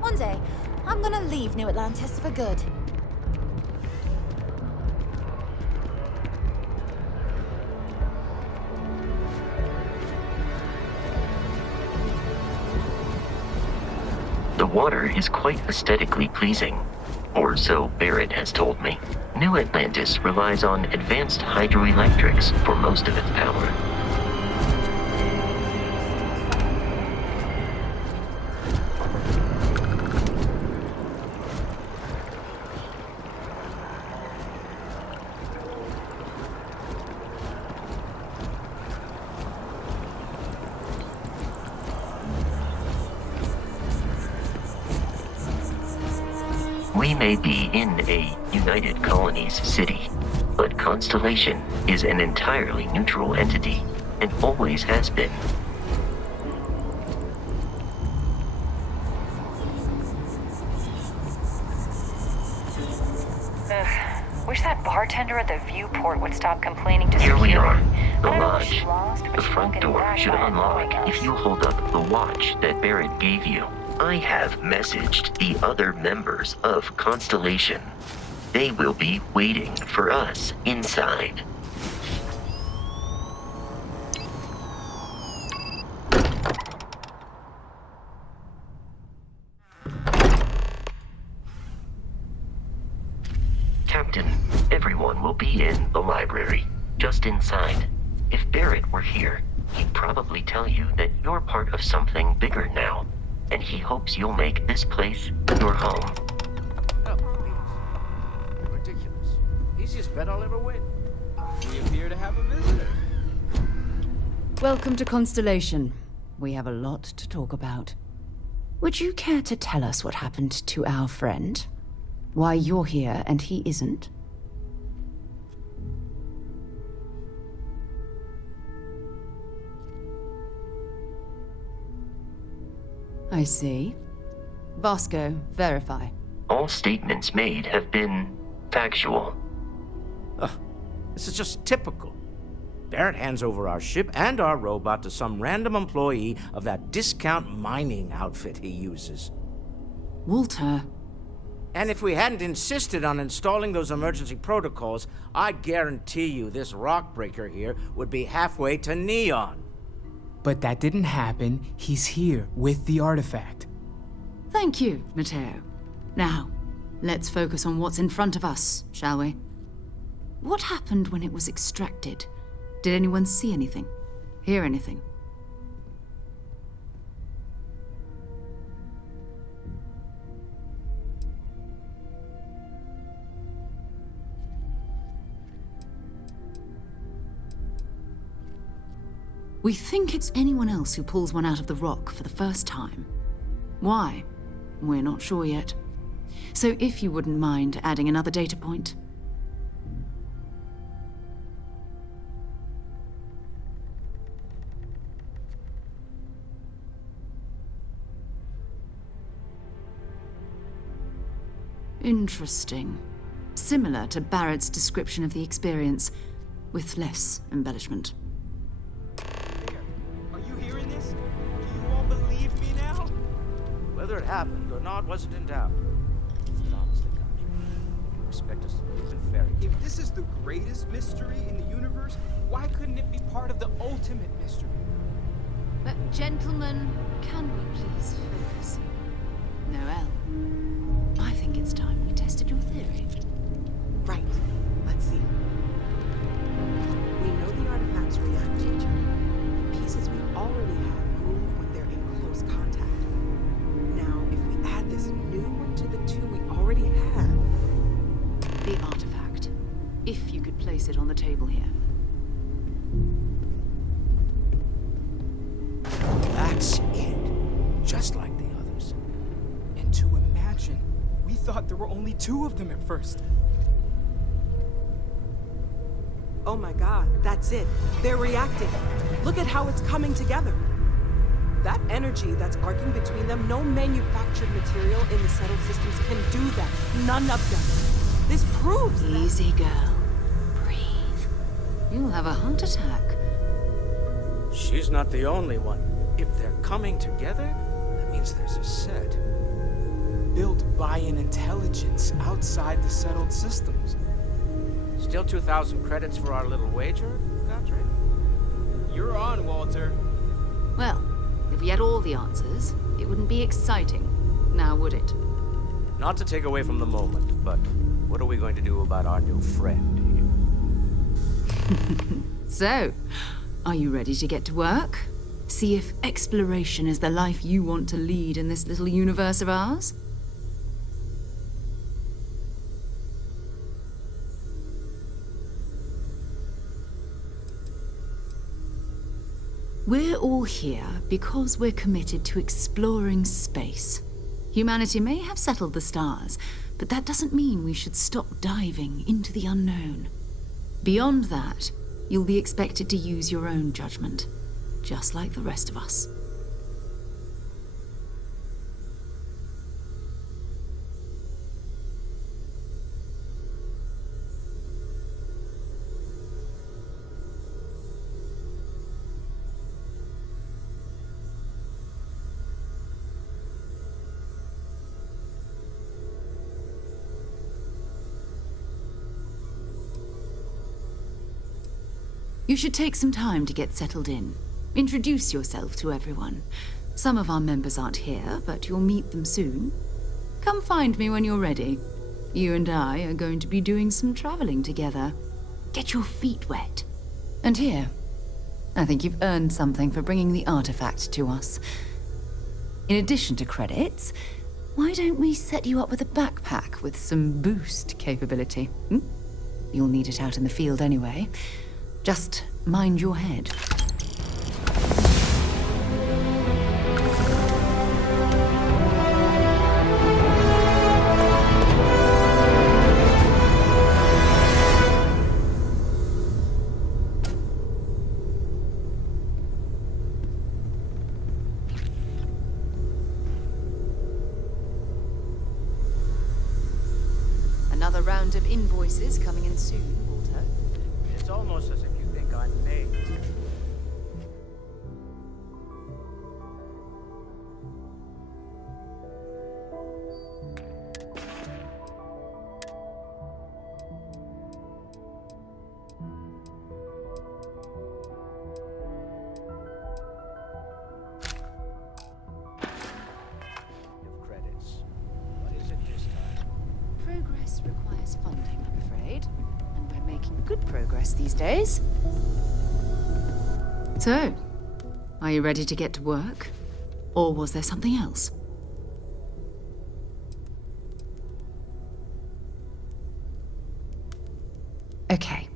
One day, I'm gonna leave New Atlantis for good. The water is quite aesthetically pleasing, or so Barrett has told me. New Atlantis relies on advanced hydroelectrics for most of its power. We may be in a United Colonies city, but Constellation is an entirely neutral entity, and always has been. Wish that bartender at the viewport would stop complaining to Here we security. are, the I don't know if lodge. she's lost, but The she front won't get door back should by unlock annoying if us. you hold up the watch that Barrett gave you. I have messaged the other members of Constellation. They will be waiting for us inside. Captain, everyone will be in the library, just inside. If Barrett were here, he'd probably tell you that you're part of something bigger now, and he hopes you'll make this place your home. Oh, please. Ridiculous. Easiest bet I'll ever win. We appear to have a visitor. Welcome to Constellation. We have a lot to talk about. Would you care to tell us what happened to our friend? Why you're here and he isn't? I see. Vasco, verify. All statements made have been factual. This is just typical. Barrett hands over our ship and our robot to some random employee of that discount mining outfit he uses. Walter. And if we hadn't insisted on installing those emergency protocols, I guarantee you this rock breaker here would be halfway to Neon. But that didn't happen. He's here with the artifact. Thank you, Matteo. Now, let's focus on what's in front of us, shall we? What happened when it was extracted? Did anyone see anything? Hear anything? We think it's anyone else who pulls one out of the rock for the first time. Why? We're not sure yet. So if you wouldn't mind adding another data point. Interesting. Similar to Barrett's description of the experience, with less embellishment. Are you hearing this? Do you all believe me now? Whether it happened or not wasn't in doubt. But honestly, Country, you expect us to believe in fairy tales? If this is the greatest mystery in the universe, why couldn't it be part of the ultimate mystery? But gentlemen, can we please focus? Noel, I think it's time we tested your theory. Right. Let's see. We know the artifacts react to each other. The pieces we already have move when they're in close contact. Now, if we add this new one to the two we already have... The artifact. If you could place it on the table here. That's it. Just like the others. And to imagine, we thought there were only 2 of them at first. Oh my god, that's it. They're reacting. Look at how it's coming together. That energy that's arcing between them, no manufactured material in the settled systems can do that. None of them. This proves that... Easy, girl. Breathe. You'll have a heart attack. She's not the only one. If they're coming together, that means there's a set. Built by an intelligence outside the settled systems. Still 2,000 credits for our little wager, Country? You're on, Walter. Well, if we had all the answers, it wouldn't be exciting. Now, would it? Not to take away from the moment, but what are we going to do about our new friend here? So, are you ready to get to work? See if exploration is the life you want to lead in this little universe of ours? We're all here because we're committed to exploring space. Humanity may have settled the stars, but that doesn't mean we should stop diving into the unknown. Beyond that, you'll be expected to use your own judgment, just like the rest of us. You should take some time to get settled in. Introduce yourself to everyone. Some of our members aren't here, but you'll meet them soon. Come find me when you're ready. You and I are going to be doing some traveling together. Get your feet wet. And here, I think you've earned something for bringing the artifact to us. In addition to credits, why don't we set you up with a backpack with some boost capability? You'll need it out in the field anyway. Just mind your head. Another round of invoices coming in soon, Walter. It's almost as if you think I'm made. Credits. What is it this time? Progress requires funding, I'm afraid. And we're making good progress these days. So, are you ready to get to work? Or was there something else? Okay.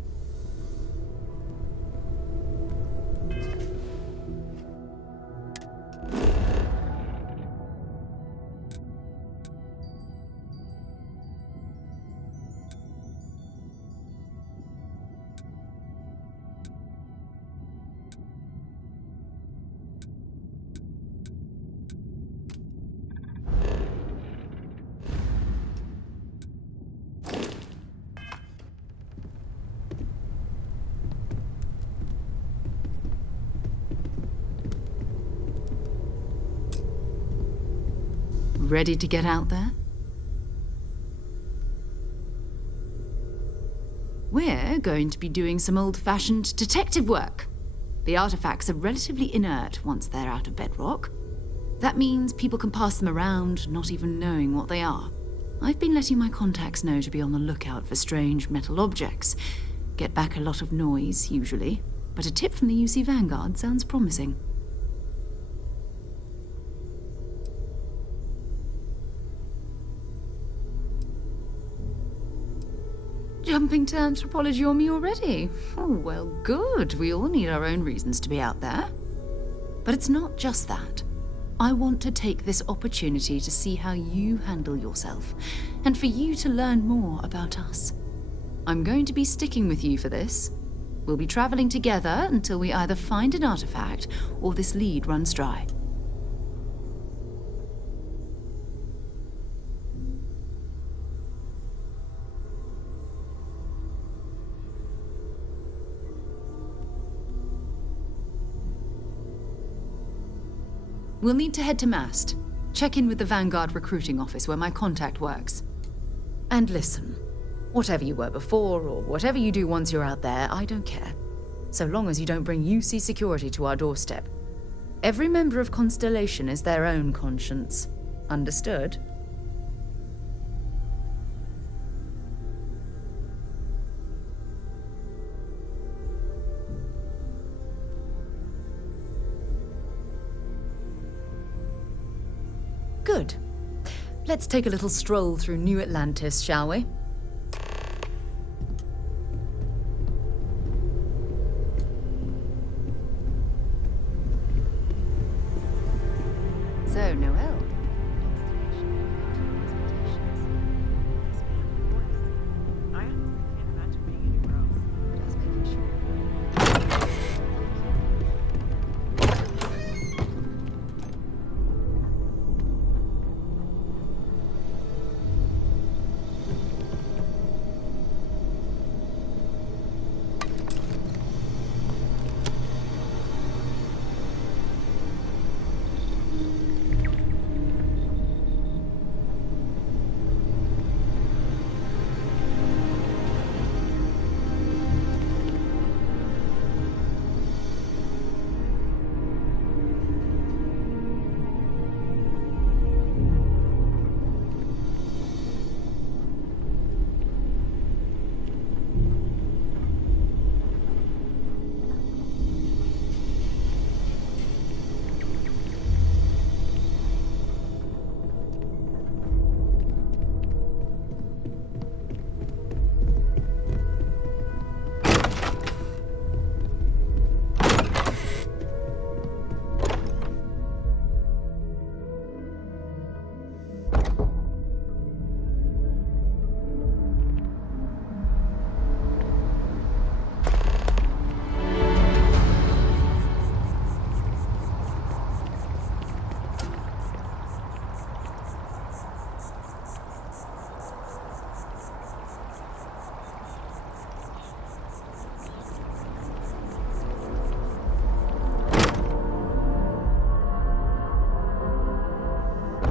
Ready to get out there? We're going to be doing some old-fashioned detective work. The artifacts are relatively inert once they're out of bedrock. That means people can pass them around, not even knowing what they are. I've been letting my contacts know to be on the lookout for strange metal objects. Get back a lot of noise, usually, but a tip from the UC Vanguard sounds promising. Jumping to anthropology on me already? Oh, well, good. We all need our own reasons to be out there. But it's not just that. I want to take this opportunity to see how you handle yourself, and for you to learn more about us. I'm going to be sticking with you for this. We'll be traveling together until we either find an artifact or this lead runs dry. We'll need to head to Mast. Check in with the Vanguard recruiting office where my contact works. And listen, whatever you were before or whatever you do once you're out there, I don't care. So long as you don't bring UC security to our doorstep. Every member of Constellation is their own conscience. Understood? Good. Let's take a little stroll through New Atlantis, shall we? So, Noel. I honestly can't imagine being anywhere else. Just making sure.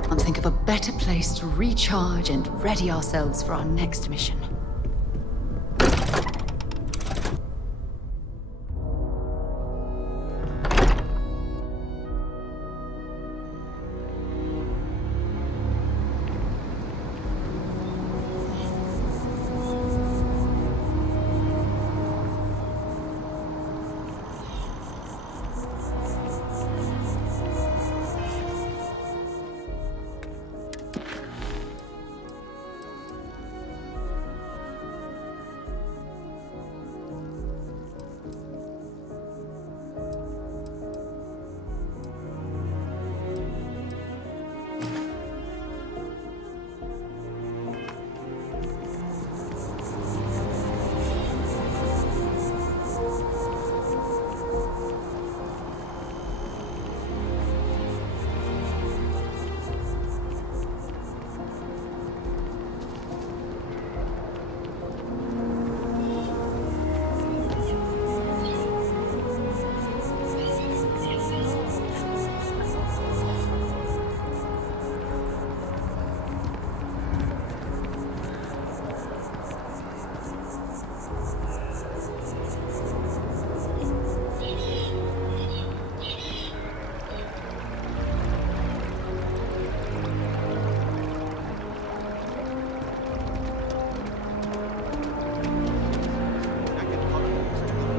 Can't think of a better place to recharge and ready ourselves for our next mission.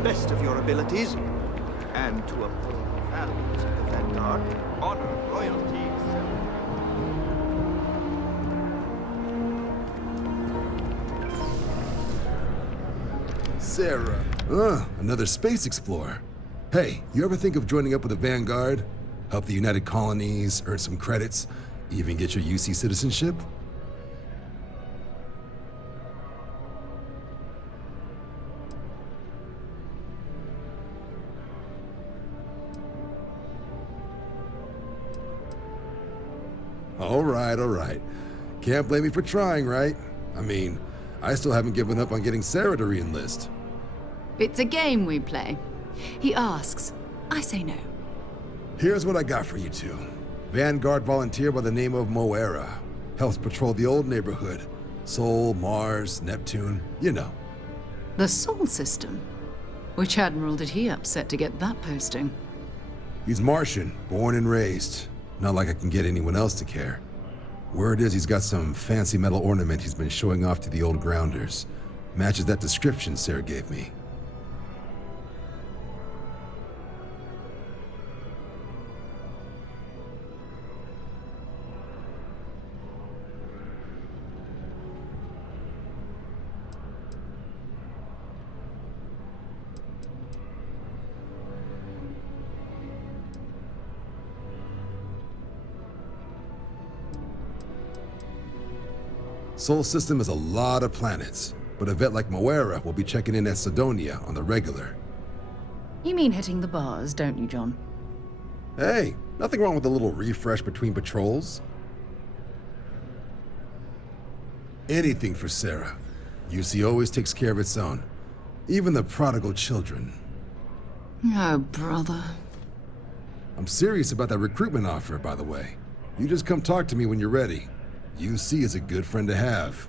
best of your abilities, and to uphold the values of the Vanguard, honor, loyalty, Sarah. Another space explorer. Hey, you ever think of joining up with the Vanguard? Help the United Colonies, earn some credits, even get your UC citizenship? All right. Can't blame me for trying, right? I mean, I still haven't given up on getting Sarah to re-enlist. It's a game we play. He asks, I say no. Here's what I got for you two. Vanguard volunteer by the name of Moera. Helps patrol the old neighborhood. Sol, Mars, Neptune, you know. The Sol system? Which admiral did he upset to get that posting? He's Martian, born and raised. Not like I can get anyone else to care. Word is he's got some fancy metal ornament he's been showing off to the old grounders. Matches that description Sarah gave me. Sol system is a lot of planets, but a vet like Moera will be checking in at Sidonia on the regular. You mean hitting the bars, don't you, John? Hey, nothing wrong with a little refresh between patrols. Anything for Sarah. UC always takes care of its own. Even the prodigal children. Oh, brother. I'm serious about that recruitment offer, by the way. You just come talk to me when you're ready. UC is a good friend to have.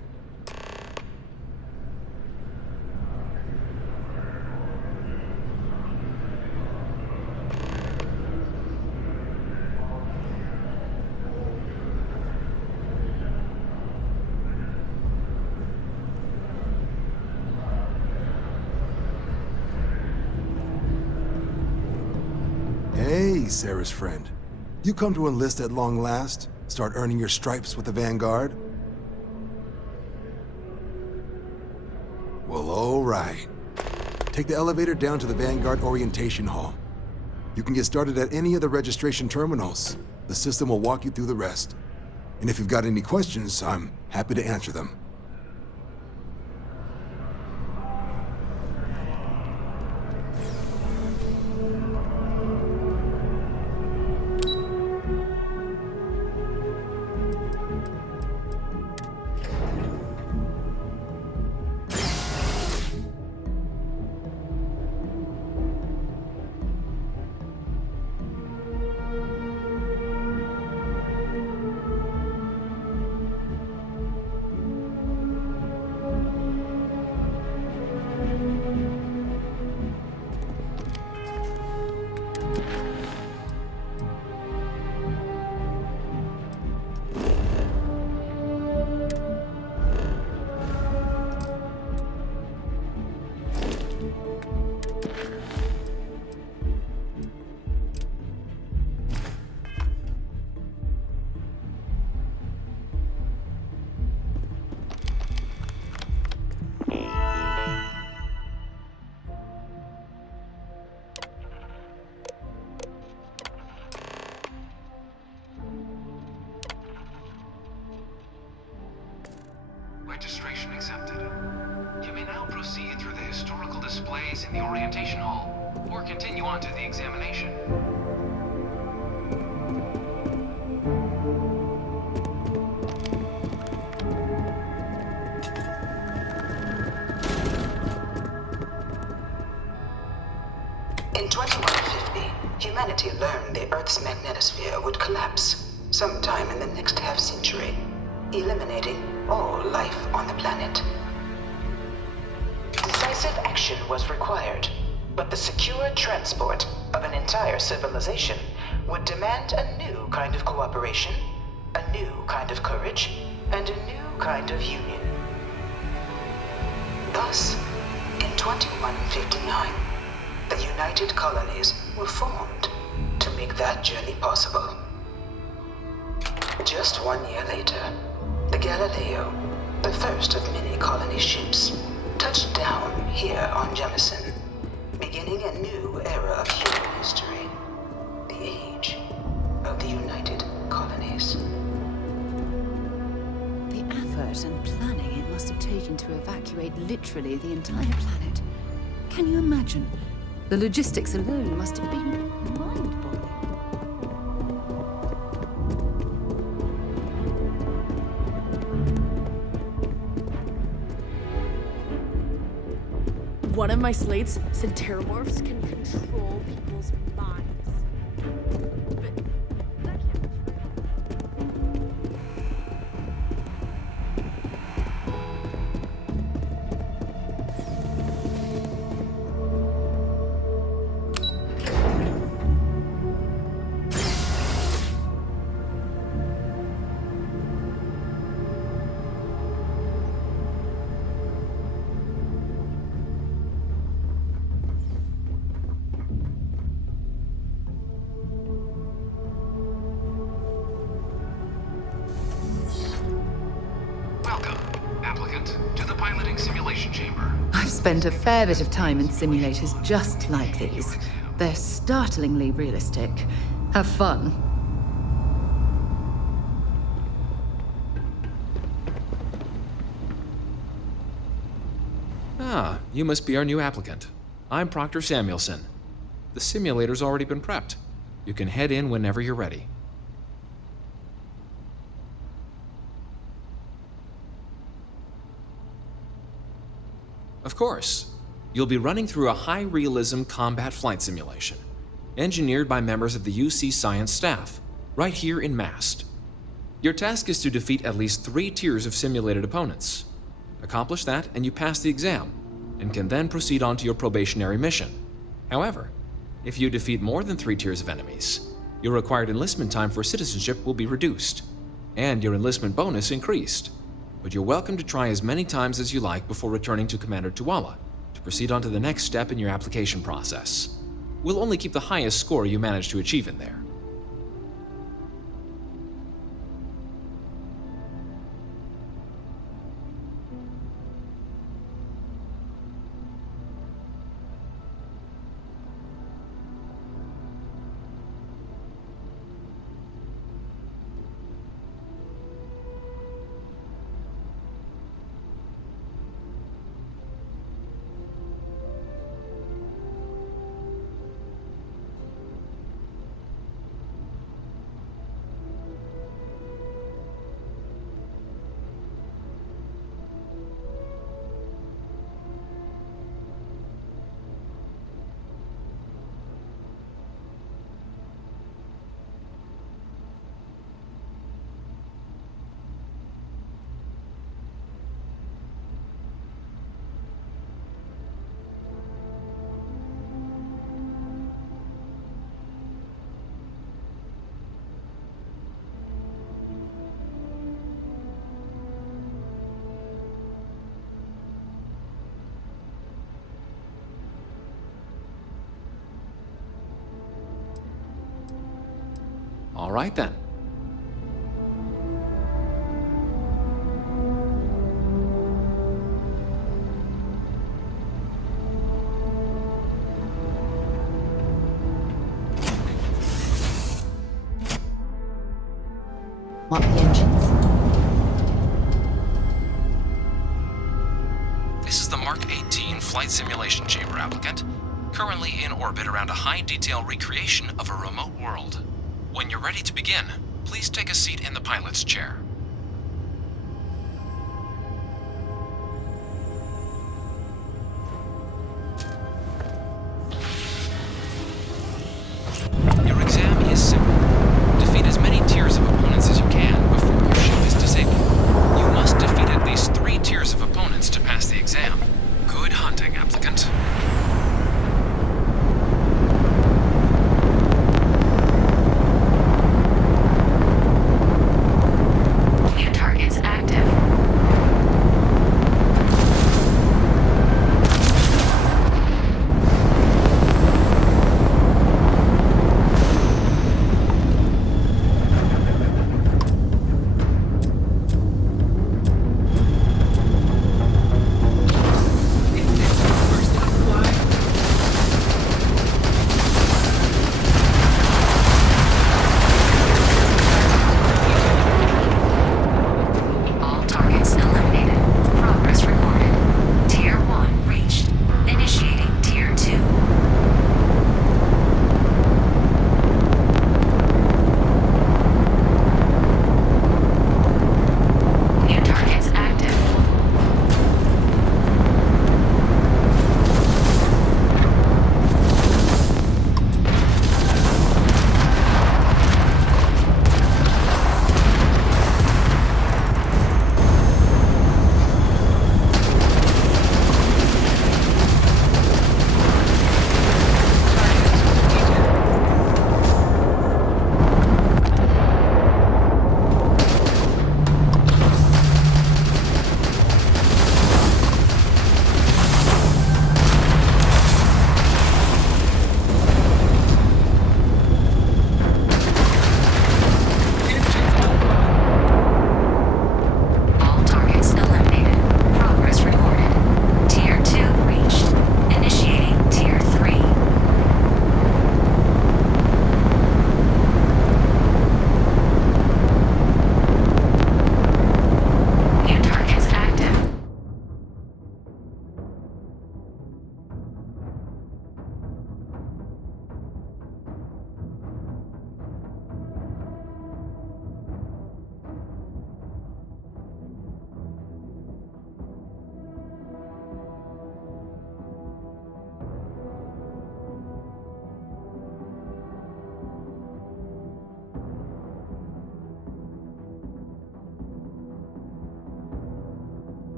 Hey, Sarah's friend. You come to enlist at long last? Start earning your stripes with the Vanguard? Well, all right. Take the elevator down to the Vanguard Orientation Hall. You can get started at any of the registration terminals. The system will walk you through the rest. And if you've got any questions, I'm happy to answer them. Registration accepted. You may now proceed through the historical displays in the orientation hall, or continue on to the examination. In 2150, humanity learned the Earth's magnetosphere would collapse sometime in the next half-century, eliminating all life on the planet. Decisive action was required, but the secure transport of an entire civilization would demand a new kind of cooperation, a new kind of courage, and a new kind of union. Thus, in 2159, the United Colonies were formed to make that journey possible. Just 1 year later, the Galileo, the first of many colony ships, touched down here on Jemison, beginning a new era of human history, the age of the United Colonies. The effort and planning it must have taken to evacuate literally the entire planet. Can you imagine? The logistics alone must have been mind-boggling. One of my slates said terramorphs can control people's minds. But that can't be Welcome, applicant, to the piloting simulation chamber. I've spent a fair bit of time in simulators just like these. They're startlingly realistic. Have fun. Ah, you must be our new applicant. I'm Proctor Samuelson. The simulator's already been prepped. You can head in whenever you're ready. Of course. You'll be running through a high-realism combat flight simulation, engineered by members of the UC Science staff, right here in Mast. Your task is to defeat at least 3 tiers of simulated opponents. Accomplish that, and you pass the exam, and can then proceed on to your probationary mission. However, if you defeat more than 3 tiers of enemies, your required enlistment time for citizenship will be reduced, and your enlistment bonus increased. But you're welcome to try as many times as you like before returning to Commander Tuala to proceed on to the next step in your application process. We'll only keep the highest score you manage to achieve in there. All right then. Want the engines? This is the Mark 18 Flight Simulation Chamber applicant, currently in orbit around a high-detail recreation of a remote world. When you're ready to begin, please take a seat in the pilot's chair. Your exam is simple. Defeat as many tiers of opponents as you can before your ship is disabled. You must defeat at least 3 tiers of opponents to pass the exam. Good hunting, applicant.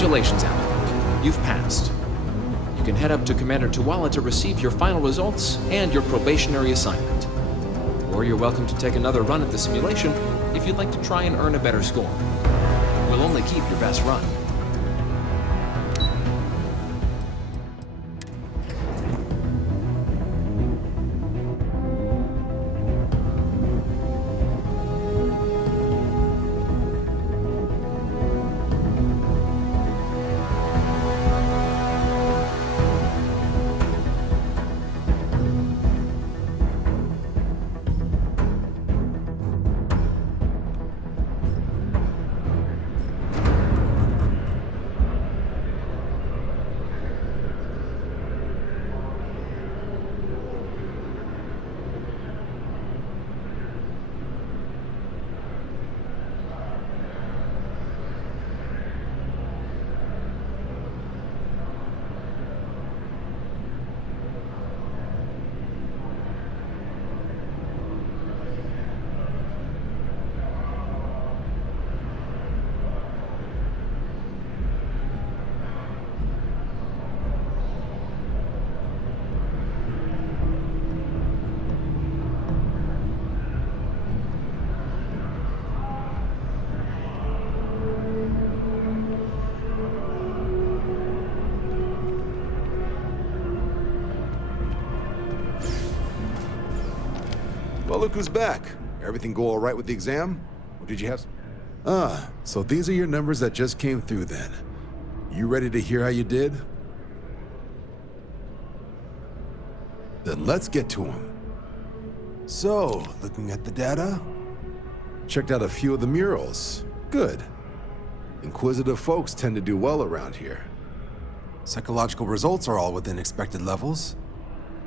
Congratulations, Alan. You've passed. You can head up to Commander Tuwala to receive your final results and your probationary assignment. Or you're welcome to take another run at the simulation if you'd like to try and earn a better score. We'll only keep your best run. Well, look who's back. Everything go all right with the exam? Or did you have... so these are your numbers that just came through then. You ready to hear how you did? Then let's get to them. So, looking at the data, checked out a few of the murals. Good. Inquisitive folks tend to do well around here. Psychological results are all within expected levels.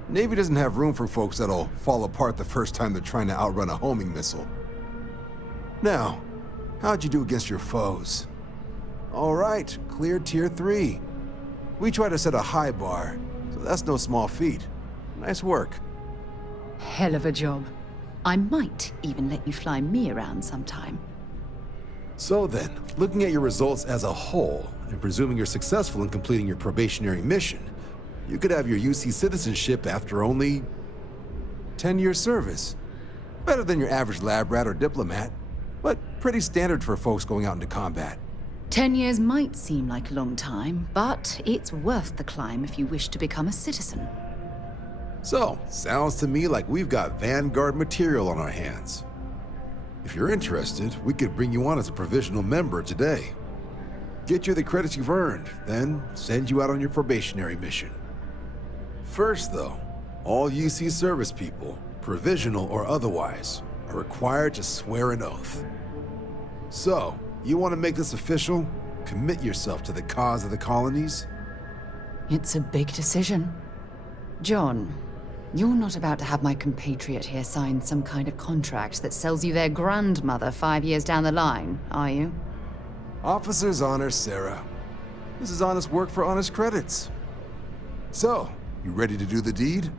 Navy doesn't have room for folks that'll fall apart the first time they're trying to outrun a homing missile. Now, how'd you do against your foes? All right, clear tier 3. We try to set a high bar, so that's no small feat. Nice work. Hell of a job. I might even let you fly me around sometime. So then, looking at your results as a whole, and presuming you're successful in completing your probationary mission, you could have your UC citizenship after only 10 years service. Better than your average lab rat or diplomat, but pretty standard for folks going out into combat. 10 years might seem like a long time, but it's worth the climb if you wish to become a citizen. So, sounds to me like we've got Vanguard material on our hands. If you're interested, we could bring you on as a provisional member today. Get you the credits you've earned, then send you out on your probationary mission. First, though, all UC service people, provisional or otherwise, are required to swear an oath. So, you want to make this official? Commit yourself to the cause of the colonies? It's a big decision. John, you're not about to have my compatriot here sign some kind of contract that sells you their grandmother 5 years down the line, are you? Officer's honor, Sarah. This is honest work for honest credits. So, you ready to do the deed?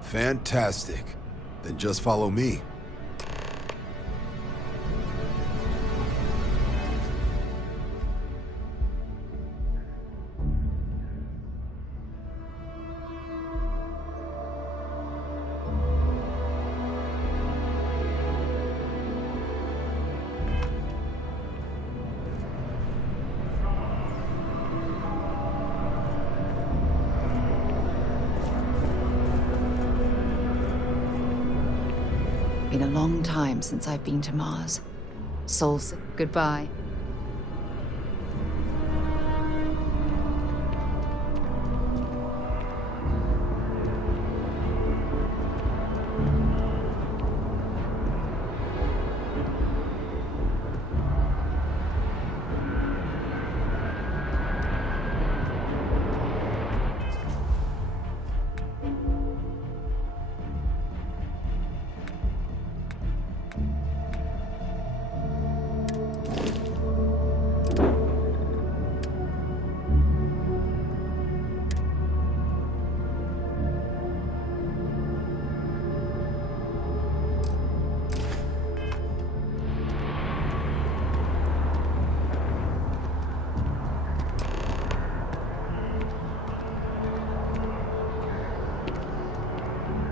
Fantastic. Then just follow me. Been a long time since I've been to Mars. Souls, goodbye.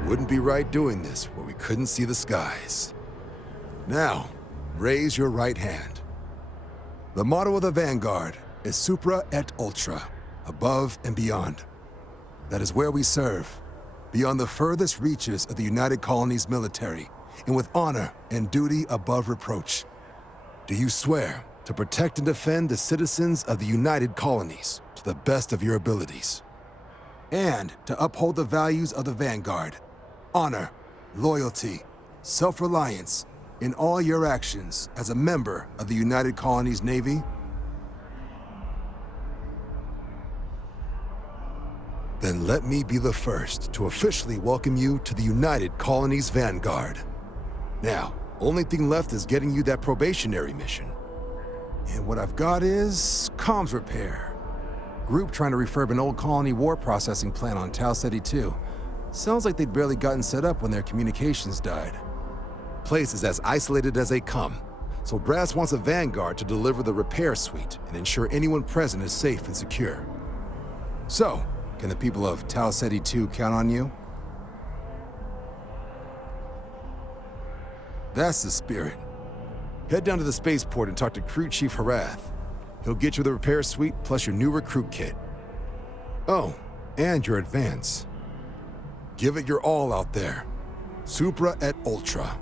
wouldn't be right doing this where we couldn't see the skies. Now, raise your right hand. The motto of the Vanguard is Supra et Ultra, above and beyond. That is where we serve, beyond the furthest reaches of the United Colonies military, and with honor and duty above reproach. Do you swear to protect and defend the citizens of the United Colonies to the best of your abilities? And to uphold the values of the Vanguard, honor, loyalty, self-reliance, in all your actions as a member of the United Colonies Navy? Then let me be the first to officially welcome you to the United Colonies Vanguard. Now, only thing left is getting you that probationary mission. And what I've got is comms repair. Group trying to refurb an old colony war processing plant on Tau Ceti 2. Sounds like they'd barely gotten set up when their communications died. Place is as isolated as they come, so Brass wants a Vanguard to deliver the repair suite and ensure anyone present is safe and secure. So, can the people of Tau Ceti 2 count on you? That's the spirit. Head down to the spaceport and talk to Crew Chief Harath. He'll get you the repair suite plus your new recruit kit. Oh, and your advance. Give it your all out there. Supra et Ultra.